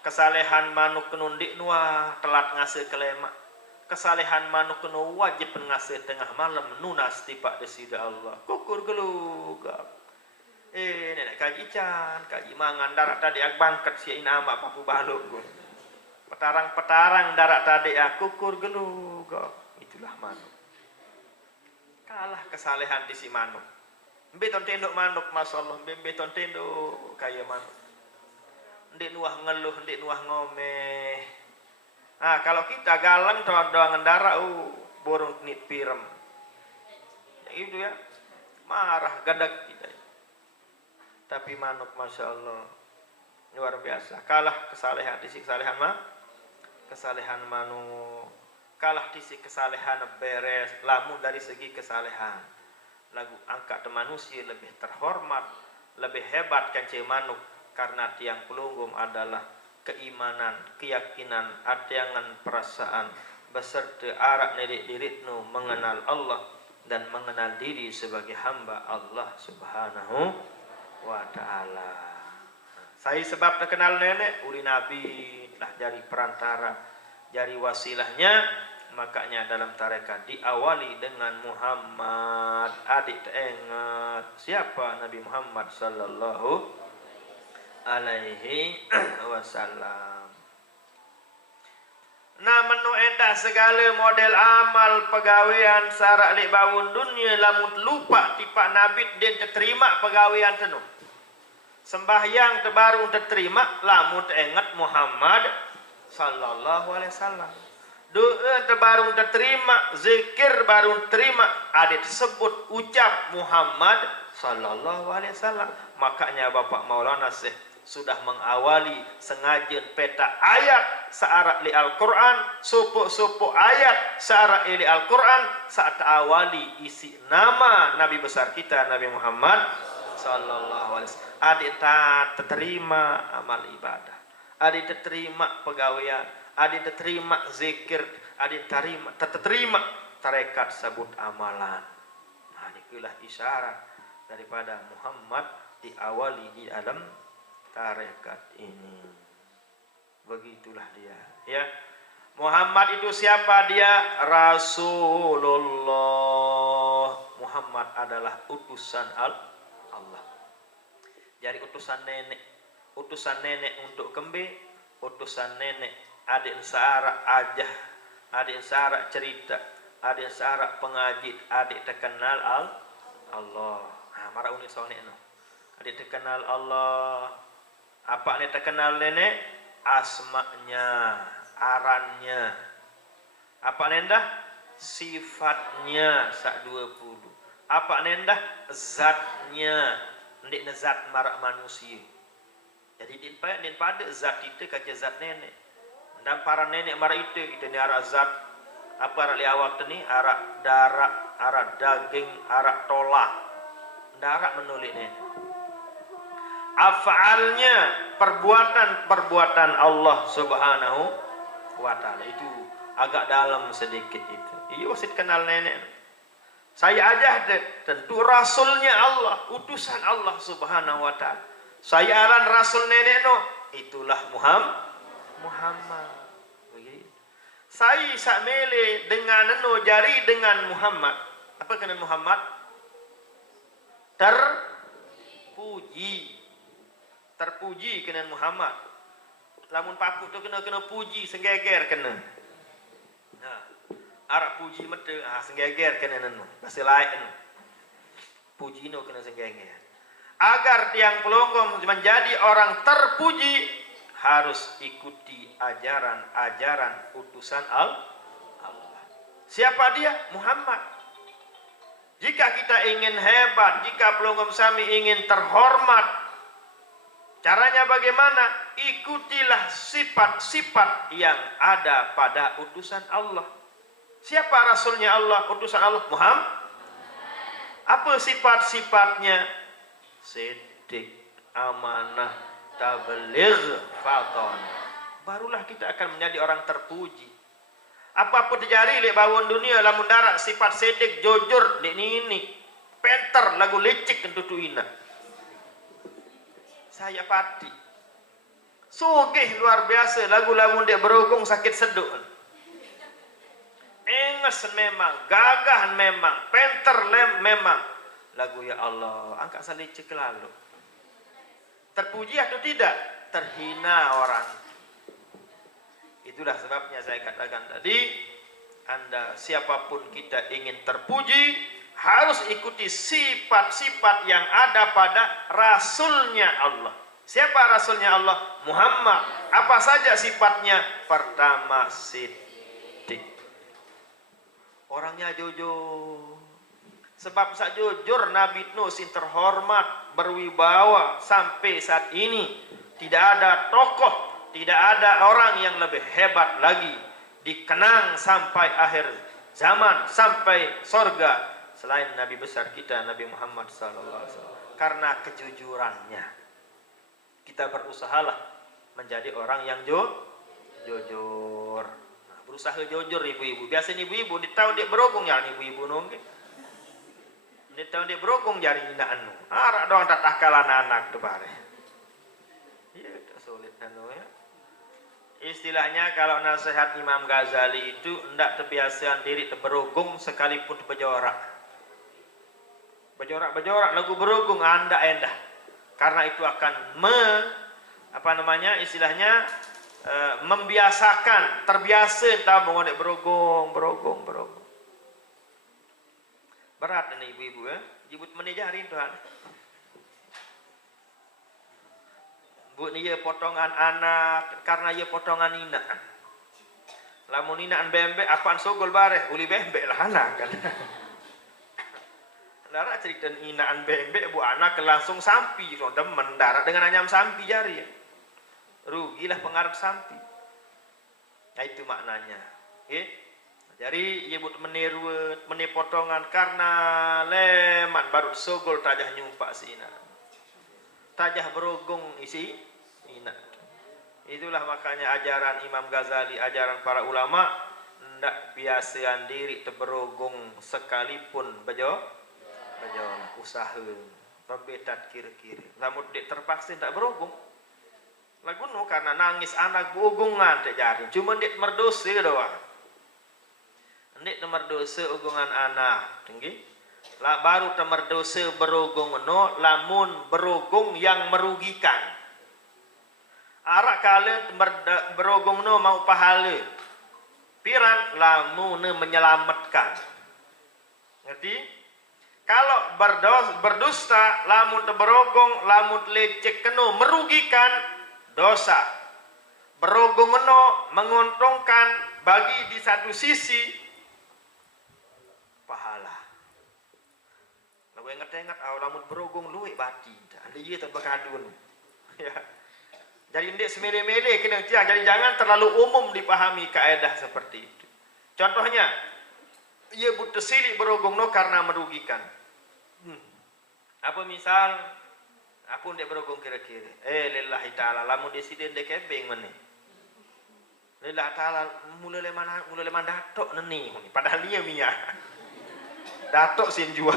Kesalehan manuk kenundik nuah telat ngasih kelema. Kesalehan manuk kenu wajib ngasih tengah malam nunas tipak desida Allah. Kukur gelugap. Nenek kaji ican, kaji mangan darat tadi ak bangket si inama papu baluk. Petarang darat tadi aku kukur gelugap. Itulah manuk. Kalah kesalehan di si manuk. Beton tenduk manuk, masya Allah. Beton tenduk kayak manuk. Ndik nuah ngeluh, ndik nuah ngomeh. Nah kalau kita galang doang darah, borong nit pirem. Ya gitu ya. Marah gadak kita. Tapi manuk masya Allah luar biasa. Kalah kesalehan di si kesalehan kesalehan manuk. Kalah di si kesalehan beres. Lamun dari segi kesalehan. Lagu angkat manusia lebih terhormat, lebih hebat kance manuk karena tiang pelunggum adalah keimanan, keyakinan, adyangan perasaan beserta arak nedik diritnu mengenal Allah dan mengenal diri sebagai hamba Allah Subhanahu wa ta'ala. Saya sebab terkenal nenek uli Nabi lah jari perantara, jari wasilahnya. Makanya dalam tarekat diawali dengan Muhammad. Adik teringat siapa Nabi Muhammad sallallahu alaihi wasallam. Nah menu endah segala model amal pegawaian sarak lek bawun dunia lamun lupa tipak nabi den terima pegawaian tenu. Sembahyang terbaru terima lamun teringat Muhammad sallallahu alaihi wasallam. Doa terbaru terima, zikir baru terima, ada disebut ucap Muhammad sallallahu alaihi wasallam. Makanya Bapak Maulana Syekh sudah mengawali sengaja peta ayat searah li Al-Quran, supu ayat searah li Al-Quran saat awali isi nama Nabi besar kita Nabi Muhammad sallallahu alaihi wasallam. Ada terima amal ibadah, ada terima pegawaian, ada terima zikir, ada terima tarekat sabut amalan. Nah, inilah isyarat daripada Muhammad diawali di dalam tarekat ini. Begitulah dia, ya. Muhammad itu siapa dia? Rasulullah. Muhammad adalah utusan Allah. Jadi utusan nenek untuk kembe, utusan nenek adik searah ajah, adik searah cerita, adik searah pengajit, adik terkenal Allah. Nah, marah unik soalnya no. Adik terkenal Allah. Apa nih terkenal nenek? Asma'nya, arannya. Apa nendah? Sifatnya sak 20. Apa nendah? Zatnya. Ndik zat marak manusia. Jadi din pada zat itu kaca zat nenek. Dan para nenek marah itu ni arah zat apa arah liawak ni arah darah, arah daging, arah tolak. Darah menulis nenek. Af'alnya perbuatan Allah Subhanahu wa ta'ala itu agak dalam sedikit itu. Iya wasit kenal nenek. Saya aja tentu rasulnya Allah, utusan Allah Subhanahu wa ta'ala. Saya aran rasul nenek no, itulah Muhammad. Begitu. Saya sak mele dengan eno jari dengan Muhammad. Apa kena Muhammad? Terpuji. Terpuji kena Muhammad. Lamun papu tu kena puji senggeger kena. Nah, Arab puji mete senggeger kena eno. Bahasa lain. Puji no kena senggeger. Agar tiang pelonggong menjadi orang terpuji, harus ikuti ajaran-ajaran utusan Allah. Siapa dia? Muhammad. Jika kita ingin hebat, jika pelonggong sami ingin terhormat, caranya bagaimana? Ikutilah sifat-sifat yang ada pada utusan Allah. Siapa rasulnya Allah, utusan Allah? Muhammad. Apa sifat-sifatnya? Siddiq, amanah, tabligh, faton. Barulah kita akan menjadi orang terpuji. Apa-apa terjadi lek bawon dunia lamun darat sifat siddiq, jujur, dek ini penter lagu licik kentutu ina. Saya pati. Sugih luar biasa lagu lamun dek berogong sakit seduk. Enges memang, gagah memang, penter memang. Lagu ya Allah, angkat salicik lalu. Terpuji atau tidak? Terhina orang. Itulah sebabnya saya katakan tadi, Anda siapapun kita ingin terpuji, harus ikuti sifat-sifat yang ada pada Rasulnya Allah. Siapa Rasulnya Allah? Muhammad. Apa saja sifatnya? Pertama, siddiq. Orangnya jujur. Sebab sak jujur Nabi Nuh sin terhormat, berwibawa sampai saat ini. Tidak ada tokoh, tidak ada orang yang lebih hebat lagi dikenang sampai akhir zaman, sampai sorga selain Nabi besar kita Nabi Muhammad SAW. Karena kejujurannya, kita berusahalah menjadi orang yang jujur. Nah, berusaha jujur ibu-ibu. Biasanya ibu-ibu di tahun dia berogong ya ibu-ibu nongke. Di tahun dia berogong jari inaan. Arak doang tatah kalah anak tu bare. Iya, tak sulit anu ya. Istilahnya kalau nasihat Imam Ghazali itu hendak terbiasaan diri berogong sekalipun berjorak. Berjorak lagu berogong anda endah. Karena itu akan istilahnya membiasakan, terbiasa entah mengonek berogong. Berat ini ibu-ibu ya. Ibu menijari Tuhan. Bu ni ya potongan anak karena ya potongan ina. Lamun inaan bembek apaan sogol bareh uli bembek lah anak kan. Darat cerita inaan bembek bu anak langsung sampi so demen darat dengan anyam sampi jari ya. Rugilah pengarep sampi. Nah itu maknanya. Okay? Jadi ia but meniruat, potongan karena leman baru sogol tajah nyumpak si ina. Tajah berogong isi ina. Itulah makanya ajaran Imam Ghazali, ajaran para ulama, ndak biasaan diri terberogong sekalipun bejo usaha membetat kiri-kiri. Namun dia terpaksa ndak berogong. Lagu no karena nangis anak berogongan tak jari. Cuma dia merdosa doang. Nek nomor dosa ugungan anak tinggi lah baru nomor dosa berogong no lamun berogong yang merugikan arak kala berogong no mau pahala piran lamun menyelamatkan ngerti kalau berdusta lamun berogong lamun lecek keno merugikan dosa berogong no menguntungkan bagi di satu sisi pahala. Lagu ingat-ingat lamun berogong luwek bati. Ada ye tak berkadun. Ya. Jadi ndek semele-mele kena tiang. Jadi jangan terlalu umum dipahami kaedah seperti itu. Contohnya, ia butuh silik berogong no karena merugikan. Apa misal apa ndek berogong kira-kira? Lillahi taala lamun desiden ndek kebeng meneh. Lillahi taala mula leman datok neni padahal dia mia. Datuk sin jual.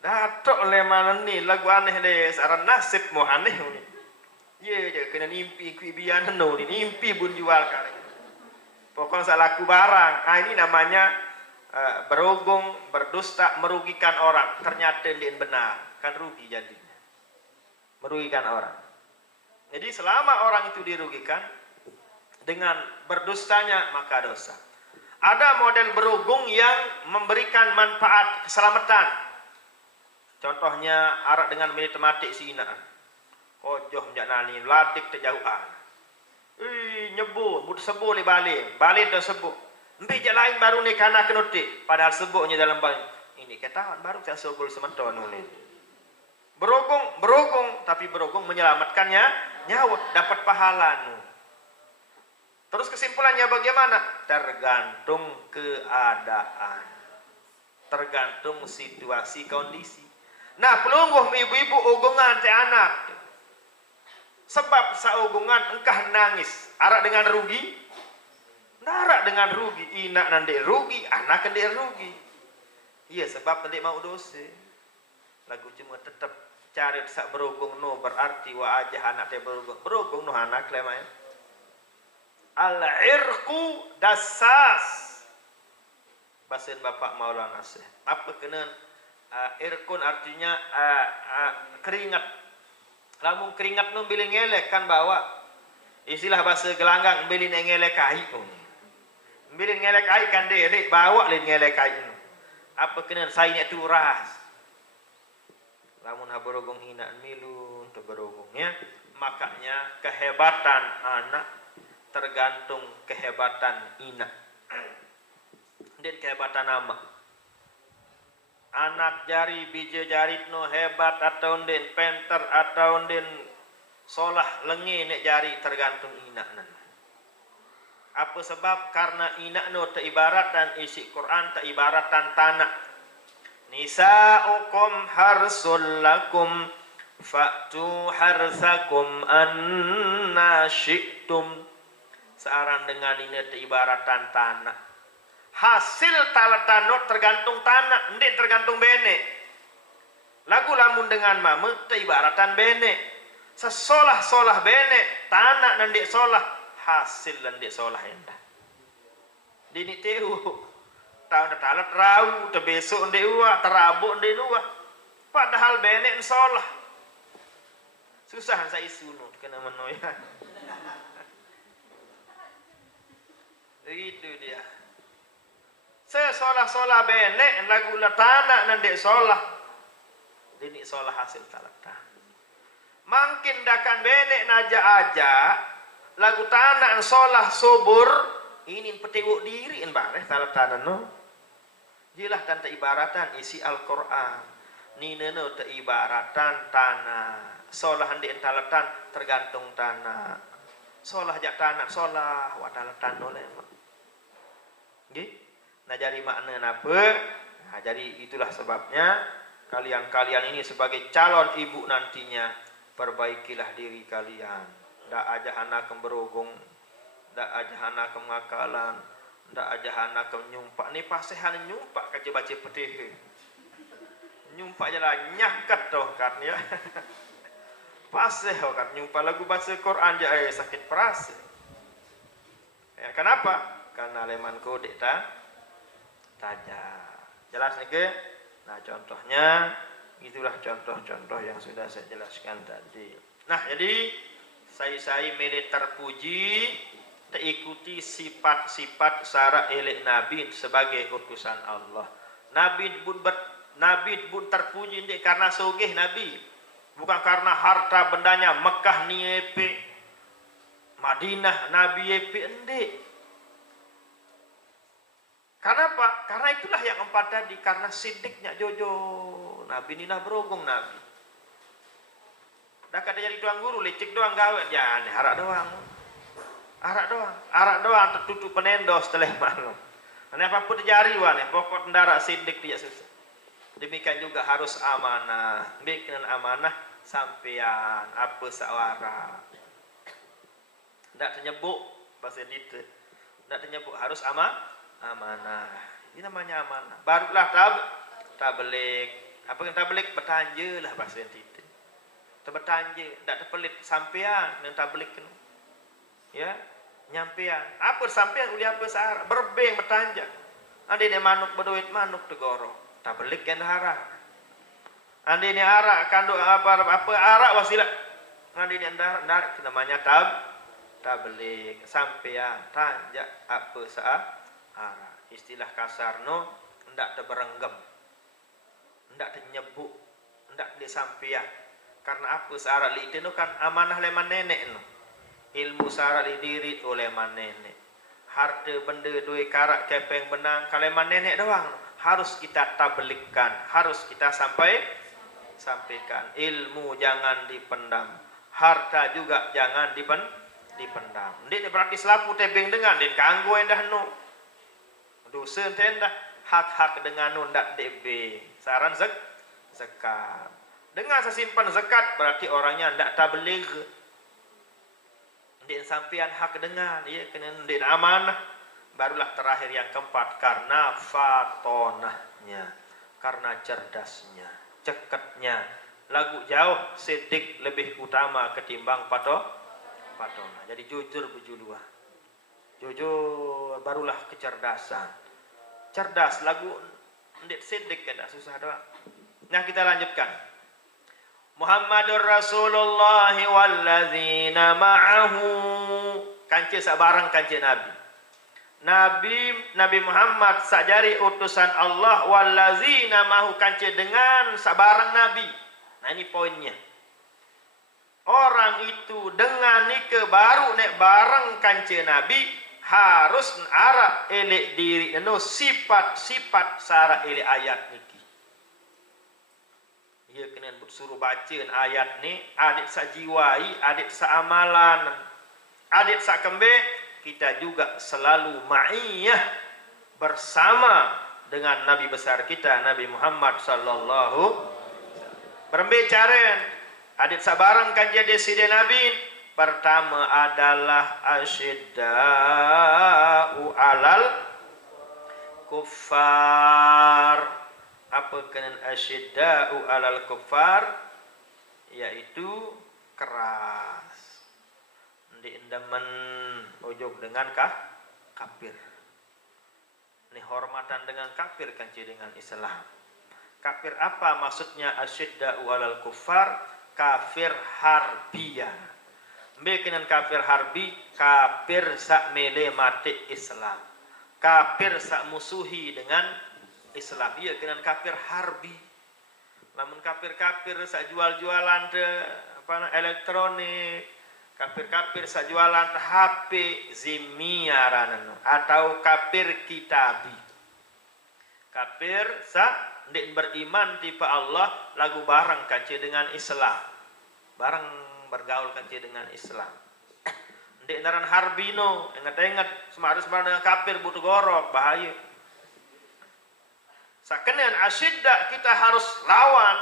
Datuk leman ni lagu aneh deh. Saran nasib mo aneh ni. Ye je kena nimpi kuibian no ni nimpi bun jual kali. Pokoknya saya laku barang. Ini namanya berogong, berdusta, merugikan orang. Ternyata dia benar, kan rugi jadinya. Merugikan orang. Jadi selama orang itu dirugikan dengan berdustanya, maka dosa. Ada model berogong yang memberikan manfaat keselamatan. Contohnya arak dengan matematik si inaan. Kojoh menjak nani, ladik terjauhan. Nyebut, but sebut le balik dah sebut. Mbijak lain baru ni kana kenutik, padahal sebutnya dalam balik. Ini ketahuan baru saya sobol sementon ni. Berogong, tapi berogong menyelamatkannya nyawa, dapat pahala nu. Terus kesimpulannya bagaimana? Tergantung keadaan. Tergantung situasi kondisi. Nah, pelungguh ibu-ibu ogongan te anak. Sebab saugungan engkah nangis, arak dengan rugi, narak dengan rugi, inak nanti rugi, anak nanti rugi. Iya, sebab nanti mau dosa. Lagu cuma tetap cari sak berogong no berarti wa aja anak te berogong no anak lemai. Al-irqu dassas. Bahasan Bapak Maulana Syekh. Apa kena irkun artinya keringat. Lamun keringat nu bilin ngelek kan bawa istilah bahasa gelanggang bilin ngelek kai nu. Bilin ngelek kai kan derek bawa lin ngelek kai nu. Apa kena saya tu ras. Lamun haborogong hina milu untuk berogongnya, makanya kehebatan anak tergantung kehebatan ina. Dan kehebatan ama. Anak jari biji jari no hebat atau den penter atau den solah lengi nek jari tergantung ina nan. Apa sebab? Karena ina no teibaratan isi Quran teibaratan tanah. Nisa'ukum harsul lakum fa'tu harsakum anna syi'tum. Searan dengan ini teibaratan tanah. Hasil talatanot tergantung tanah, ndik tergantung bene. Lagu lamun dengan mama ibaratan bene. Sesolah-solah bene, tanah nandik solah, hasil nandik solah endah. Dini teu, tahun talat rau, tebesok ndik uah, terabuk ndik uah. Padahal bene solah. Susah saya sunu kena menoya. Itu dia. Saya solah-solah benek lagu la tanah nanti solah. Dini solah hasil talata. Makin dakan benek naja aja lagu tanah solah subur ini petiwuk diri en bareh talata no. Jilah kan ibaratan isi Al-Qur'an. Nina no ibaratan tanah. Solah handi talatan tergantung tanah. Solah jak tanah solah wa talatan no lemah. Nggih. Nah jadi makna apa? Nah jadi itulah sebabnya kalian-kalian ini sebagai calon ibu nantinya perbaikilah diri kalian. Ndak aja anak berogong, ndak aja anak kemakalan, ndak aja anak nyumpak. Ni pasehan nyumpak kaca baca petih. Nyumpak jalan nyakat toh kan ya. Paseh kan nyumpak lagu baca Quran je sakit perasa. Ya, kenapa? Karena leman kode tajam. Jelas nih ke? Nah contohnya itulah contoh-contoh yang sudah saya jelaskan tadi. Nah jadi saya milih terpuji terikuti sifat-sifat sara elek Nabi sebagai utusan Allah. Nabi pun terpuji ini karena sogeh Nabi, bukan karena harta bendanya. Mekah ni epe, Madinah Nabi epe endek. Kenapa? Karena itulah yang empat tadi. Karena sidiknya Jojo. Nabi Nina berogong Nabi. Dah kata jadi tuang guru, lecek doang gawe. Jangan, harak doang. Arak doang tertutup penendos setelah malam. Ini apapun terjadi wane, pokok ndarak sidik dia susah. Demikian juga harus amanah. Bikin amanah sampean apa sawara. Tidak ternyebuk bahasa itu. Tidak ternyebuk harus amanah. Ini namanya amanah. Barulah tablik. Apa yang tablik? Bertanja lah bahasa itu. Bertanja, tidak terpelit sampean yang tablik. Ya. nyampean apa sampean uli apa sahara berbeng bertanjak andi ne manuk berduit manuk tegoro tak belik kan hara andi ne arak kandung apa arak wasilah andi ne ndar namanya tablik sampean tanjak apa sahara istilah kasarno ndak teberenggem ndak tenyebuk ndak disampean karena apa sahara li itu kan amanah leman nenek no ilmu sara diri oleh man nenek harta benda duit karak kepeng benang kaleman nenek doang harus kita tablikkan harus kita sampaikan ilmu jangan dipendam harta juga jangan dipendam ini berarti selapu tebing dengan din kanggo endah no dosen tendah hak-hak dengan no ndak debe saran zakat dengan sesimpan zakat berarti orangnya ndak tabligh din sampean hak dengan ya kena din amanah barulah terakhir yang keempat karena fatonahnya karena cerdasnya ceketnya lagu jauh sidik lebih utama ketimbang patona jadi jujur bujulua jujur barulah kecerdasan cerdas lagu ndik sidik kan susah doang nah kita lanjutkan Muhammadur Rasulullah walladzina ma'ahu kance sabarang kance Nabi Muhammad sajari utusan Allah walladzina ma'ahu kance dengan sabarang Nabi. Nah ini poinnya. Orang itu dengan nike baru nek bareng kance Nabi harus arah elek diri no sifat-sifat sara elek ayat niki. Ia kena suruh baca ayat ni adik sajiwai adik saamalan adik sakembe kita juga selalu ma'iyah bersama dengan Nabi besar kita Nabi Muhammad sallallahu berbicara adik sabarang kan jadi sidi Nabi pertama adalah asyidda'u alal kuffar apa kenan asyidda'u alal kuffar yaitu keras diindaman ujung dengan kafir ini hormatan dengan kafir kanci dengan Islam kafir apa maksudnya asyidda'u alal kuffar kafir harbiyah bikinan kafir harbi kafir sak mele mati Islam kafir sak musuhi dengan Islam iya dengan kafir harbi namun kafir-kafir sak jual-jualan te apa elektronik kafir-kafir sak jualan te HP zimiaran atau kafir kitabi kafir sak ndik beriman tipe Allah lagu barang kace dengan Islam barang bergaul kace dengan Islam ndik naran harbino ingat-ingat semar-semar dengan kafir butuh gorok bahaya sakenan asyidda kita harus lawan,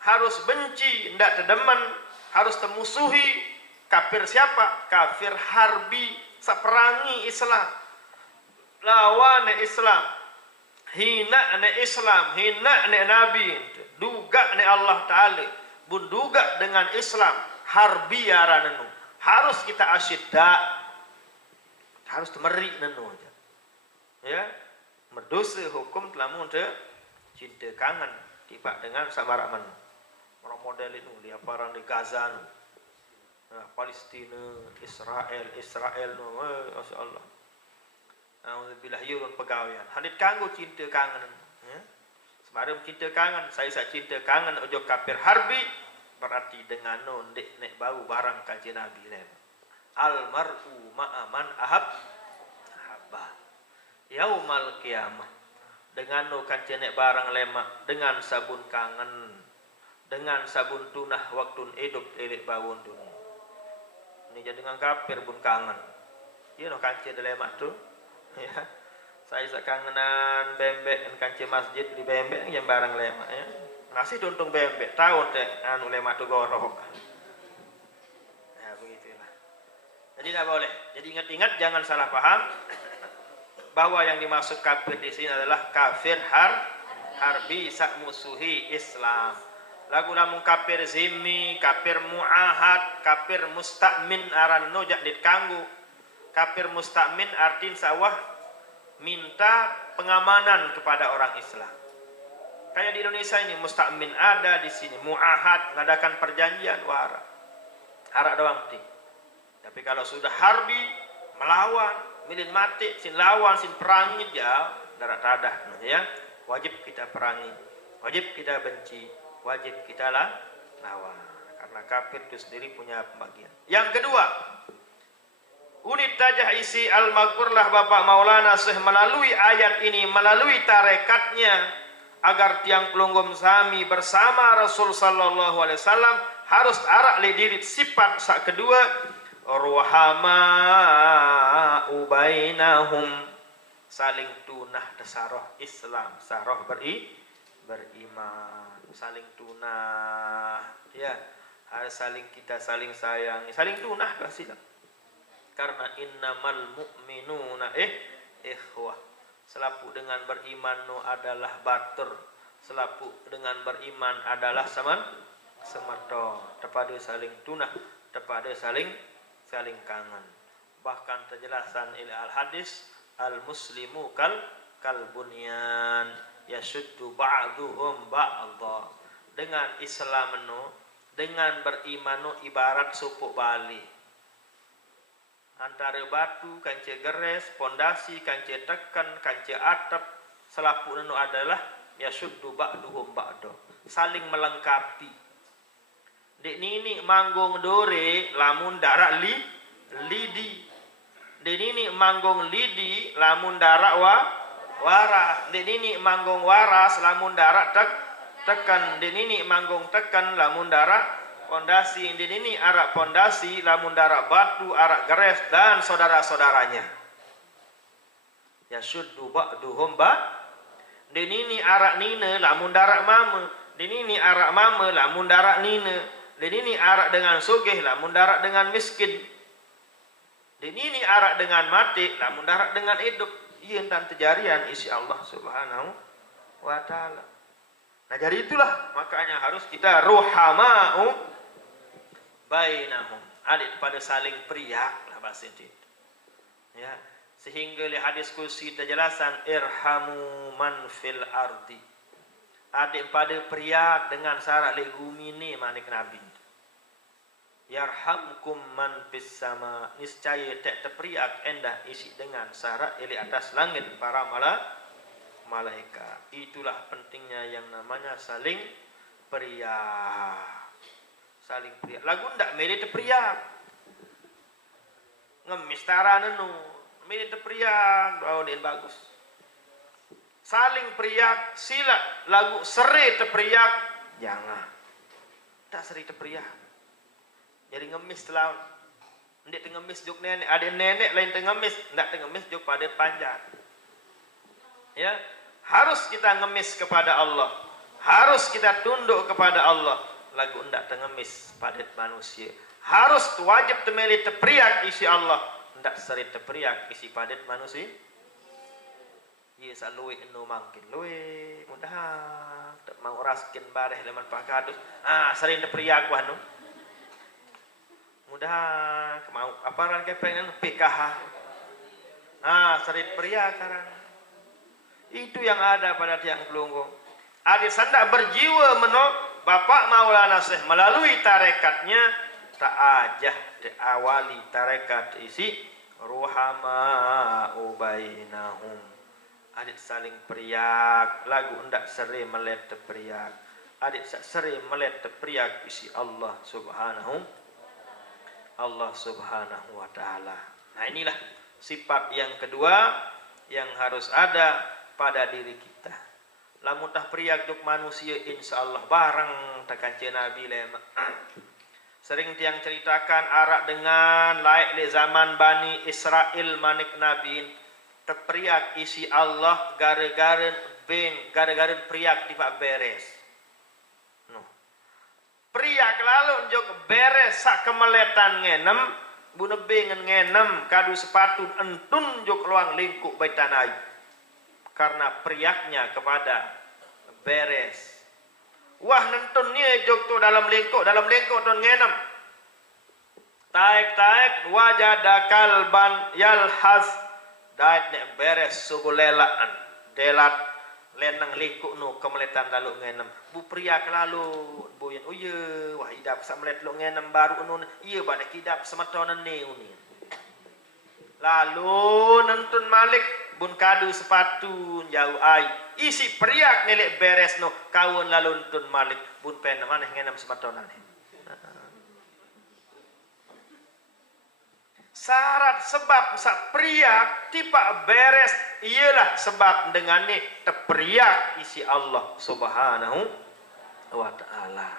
harus benci, tidak terdemen, harus temusuhi. Kafir siapa? Kafir harbi, seperangi Islam. Lawan Islam. Hina ne Islam, hina ne Nabi, duga ne Allah Ta'ala, bunduga dengan Islam, harbi aranenu. Harus kita asyidda, harus temeri nenu. Ya. Berdosa hukum telah muda cinta kangen tiba dengan samaraman orang model itu di aparan di Gaza nah, Palestina Israel Masya Allah alhamdulillah yurun pegawaian hadit kanggo cinta kangen ya. Semalam cinta kangen saya cinta kangen ojo kafir harbi berarti dengan non dek nek bau barang kaji Nabi almar'u ma'aman ahabba yaumal kiamah dengan no kancenek barang lemak dengan sabun kangen dengan sabun tunah waktu hidup elik bawun dun ini jadi dengan kafir pun kangen iya no kance lemak tu ya saya sekangenan bembek kance masjid di bembek yang barang lemak ya ngasih tuntung bembek tahu teh anu lemak tu gorok ya begitulah jadi tidak boleh jadi ingat-ingat jangan salah paham bahwa yang dimaksud kafir di sini adalah kafir harbi sak musuhi Islam. Lagu namun kafir zimmi, kafir muahad, kafir musta'min aran nojak dit kanggu. Kafir musta'min artinya sawah minta pengamanan kepada orang Islam. Kayak di Indonesia ini musta'min ada di sini, mu'ahad ngadakan perjanjian wara. Harak doang ting. Tapi kalau sudah harbi melawan, milin mati, sin lawan, sin perangi ya, darat tadah ya. Wajib kita perangi, wajib kita benci, wajib kita lawan. Karena kafir itu sendiri punya pembagian. Yang kedua, unit tajah isi al-maghfurlah Bapak Maulana Syekh melalui ayat ini, melalui tarekatnya, agar tiang pelunggum sami bersama Rasul sallallahu alaihi wasallam harus arak lidirit sifat sak kedua ruhama ubainahum, saling tunah dasaroh Islam, saroh beriman, saling tunah ya, harus saling kita saling sayangi, saling tunah kasih. Karena innamal mu'minuna ikhwah, selapu dengan beriman nu adalah batur, selapu dengan beriman adalah semerto, tepada saling tunah, tepada saling kangen. Bahkan terjelasan al hadis al muslimu kal bunyan yashuddu ba'duhum ba'dha. Dengan Islam nu, dengan beriman nu ibarat supuk bali. Antara batu kance geres, pondasi kance tekan, kance atap, selapu nu adalah yashuddu ba'duhum ba'dha, saling melengkapi. Dek nini manggung dore lamun darak lidi. Dek nini manggung lidi lamun darak wara. Dek nini manggung waras lamun darak tekan. Dek nini manggung tekan lamun darak pondasi. Dek nini arak pondasi lamun darak batu, arak geres dan saudara-saudaranya. Yashuddu ba'duhum Dek nini arak nine lamun darak mama. Dek nini arak mama lamun darak nine. Dan ini arak dengan sugih, lamun darak dengan miskin. Dan ini arak dengan mati, lamun darak dengan hidup. Iya dan terjarian isi Allah subhanahu wa ta'ala. Nah jadi itulah makanya harus kita ruhama'u bainahum, adik pada saling priak lah bahasa itu ya. Sehingga li hadis kursi terjelasan irhamu man fil ardi, adik pada priak dengan syarat legumi ni manik Nabi. Yarhamkum man fis sama, niscaya tak terpriak endah isi dengan syarat ili atas langit para malaikat. Itulah pentingnya yang namanya saling priak. Saling priak. Lagu ndak meri terpriak. Ngemis taranenu, meri terpriak, bawain bagus. Saling priak, sila lagu seri terpriak, jangan. Tak seri terpriak. Jadi ngemis lawan. Ndik tengemis juk nenek, ada nenek lain tengemis, ndak tengemis juk pada panjat. Ya, harus kita ngemis kepada Allah. Harus kita tunduk kepada Allah. Lagu ndak tengemis pada manusia. Harus wajib temeli terpriak isi Allah, ndak seri terpriak isi pada manusia. Ye salui enu mangkin luwe mudah tak mau raskin bareh leman pakadus. Sering terpriak wah nu. Mudah mau aparan kepengen PKH. Serit pria sekarang. Itu yang ada pada tiang pelunggung. Adik sandak berjiwa menol Bapak Maulana Syekh melalui tarekatnya tak ajah diawali tarekat isi ruhama ubainahum. Adik saling priak, lagu ndak seri melet priak. Adik seri melet priak isi Allah subhanahu wa ta'ala. Nah inilah sifat yang kedua yang harus ada pada diri kita. Lamun tah priak duk manusia insyaallah bareng takance Nabi lema. Sering tiang ceritakan arak dengan laik le zaman Bani Israel manik Nabi terpriak isi Allah gara-gara priak di pak beres. Priak lalu jok beres sak kemeletan ngenem bunuh bengen ngenem kadu sepatu entun jok luang lingkuk baitanai karena priaknya kepada beres. Wah nentunnya jok tu dalam lingkuk tu ngenem taek wajada kalban yalhaz daet nek beres sugo lelaan delat lenang lingkuk nu kemeletan lalu ngenem bu pria kelalu boyen oh ye wah idap samlet lu ngenem baru nu iya badak idap sematonan ne uni lalu nentun malik bun kadu sepatu jauh ai isi priak nelek beres no kawon lalu nentun malik bun pen maneh ngenem sematonan syarat sebab sak priak tipak beres ialah sebab dengan ni tepriak isi Allah Subhanahu wa taala.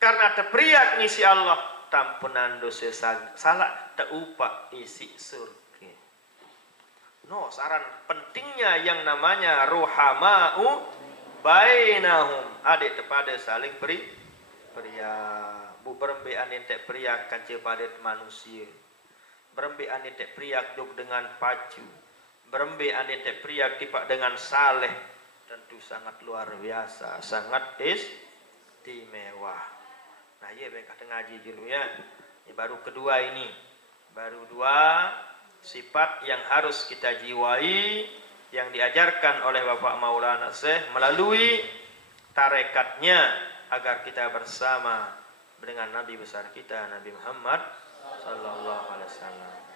Karena tepriak isi Allah tampunan dosa salah teupak isi surga. No, saran pentingnya yang namanya ruhamau bainahum adik kepada saling priak. Bu berembean entek priak kanca pada manusia. Berembe anitek priak duk dengan pacu, berembe anitek priak tipak dengan saleh, tentu sangat luar biasa, sangat istimewa. Nah, ya baik kita ngaji dulu ya. Ini baru kedua ini, baru dua sifat yang harus kita jiwai yang diajarkan oleh Bapak Maulana Syekh melalui tarekatnya agar kita bersama dengan Nabi besar kita Nabi Muhammad sallallahu alaihi wasallam.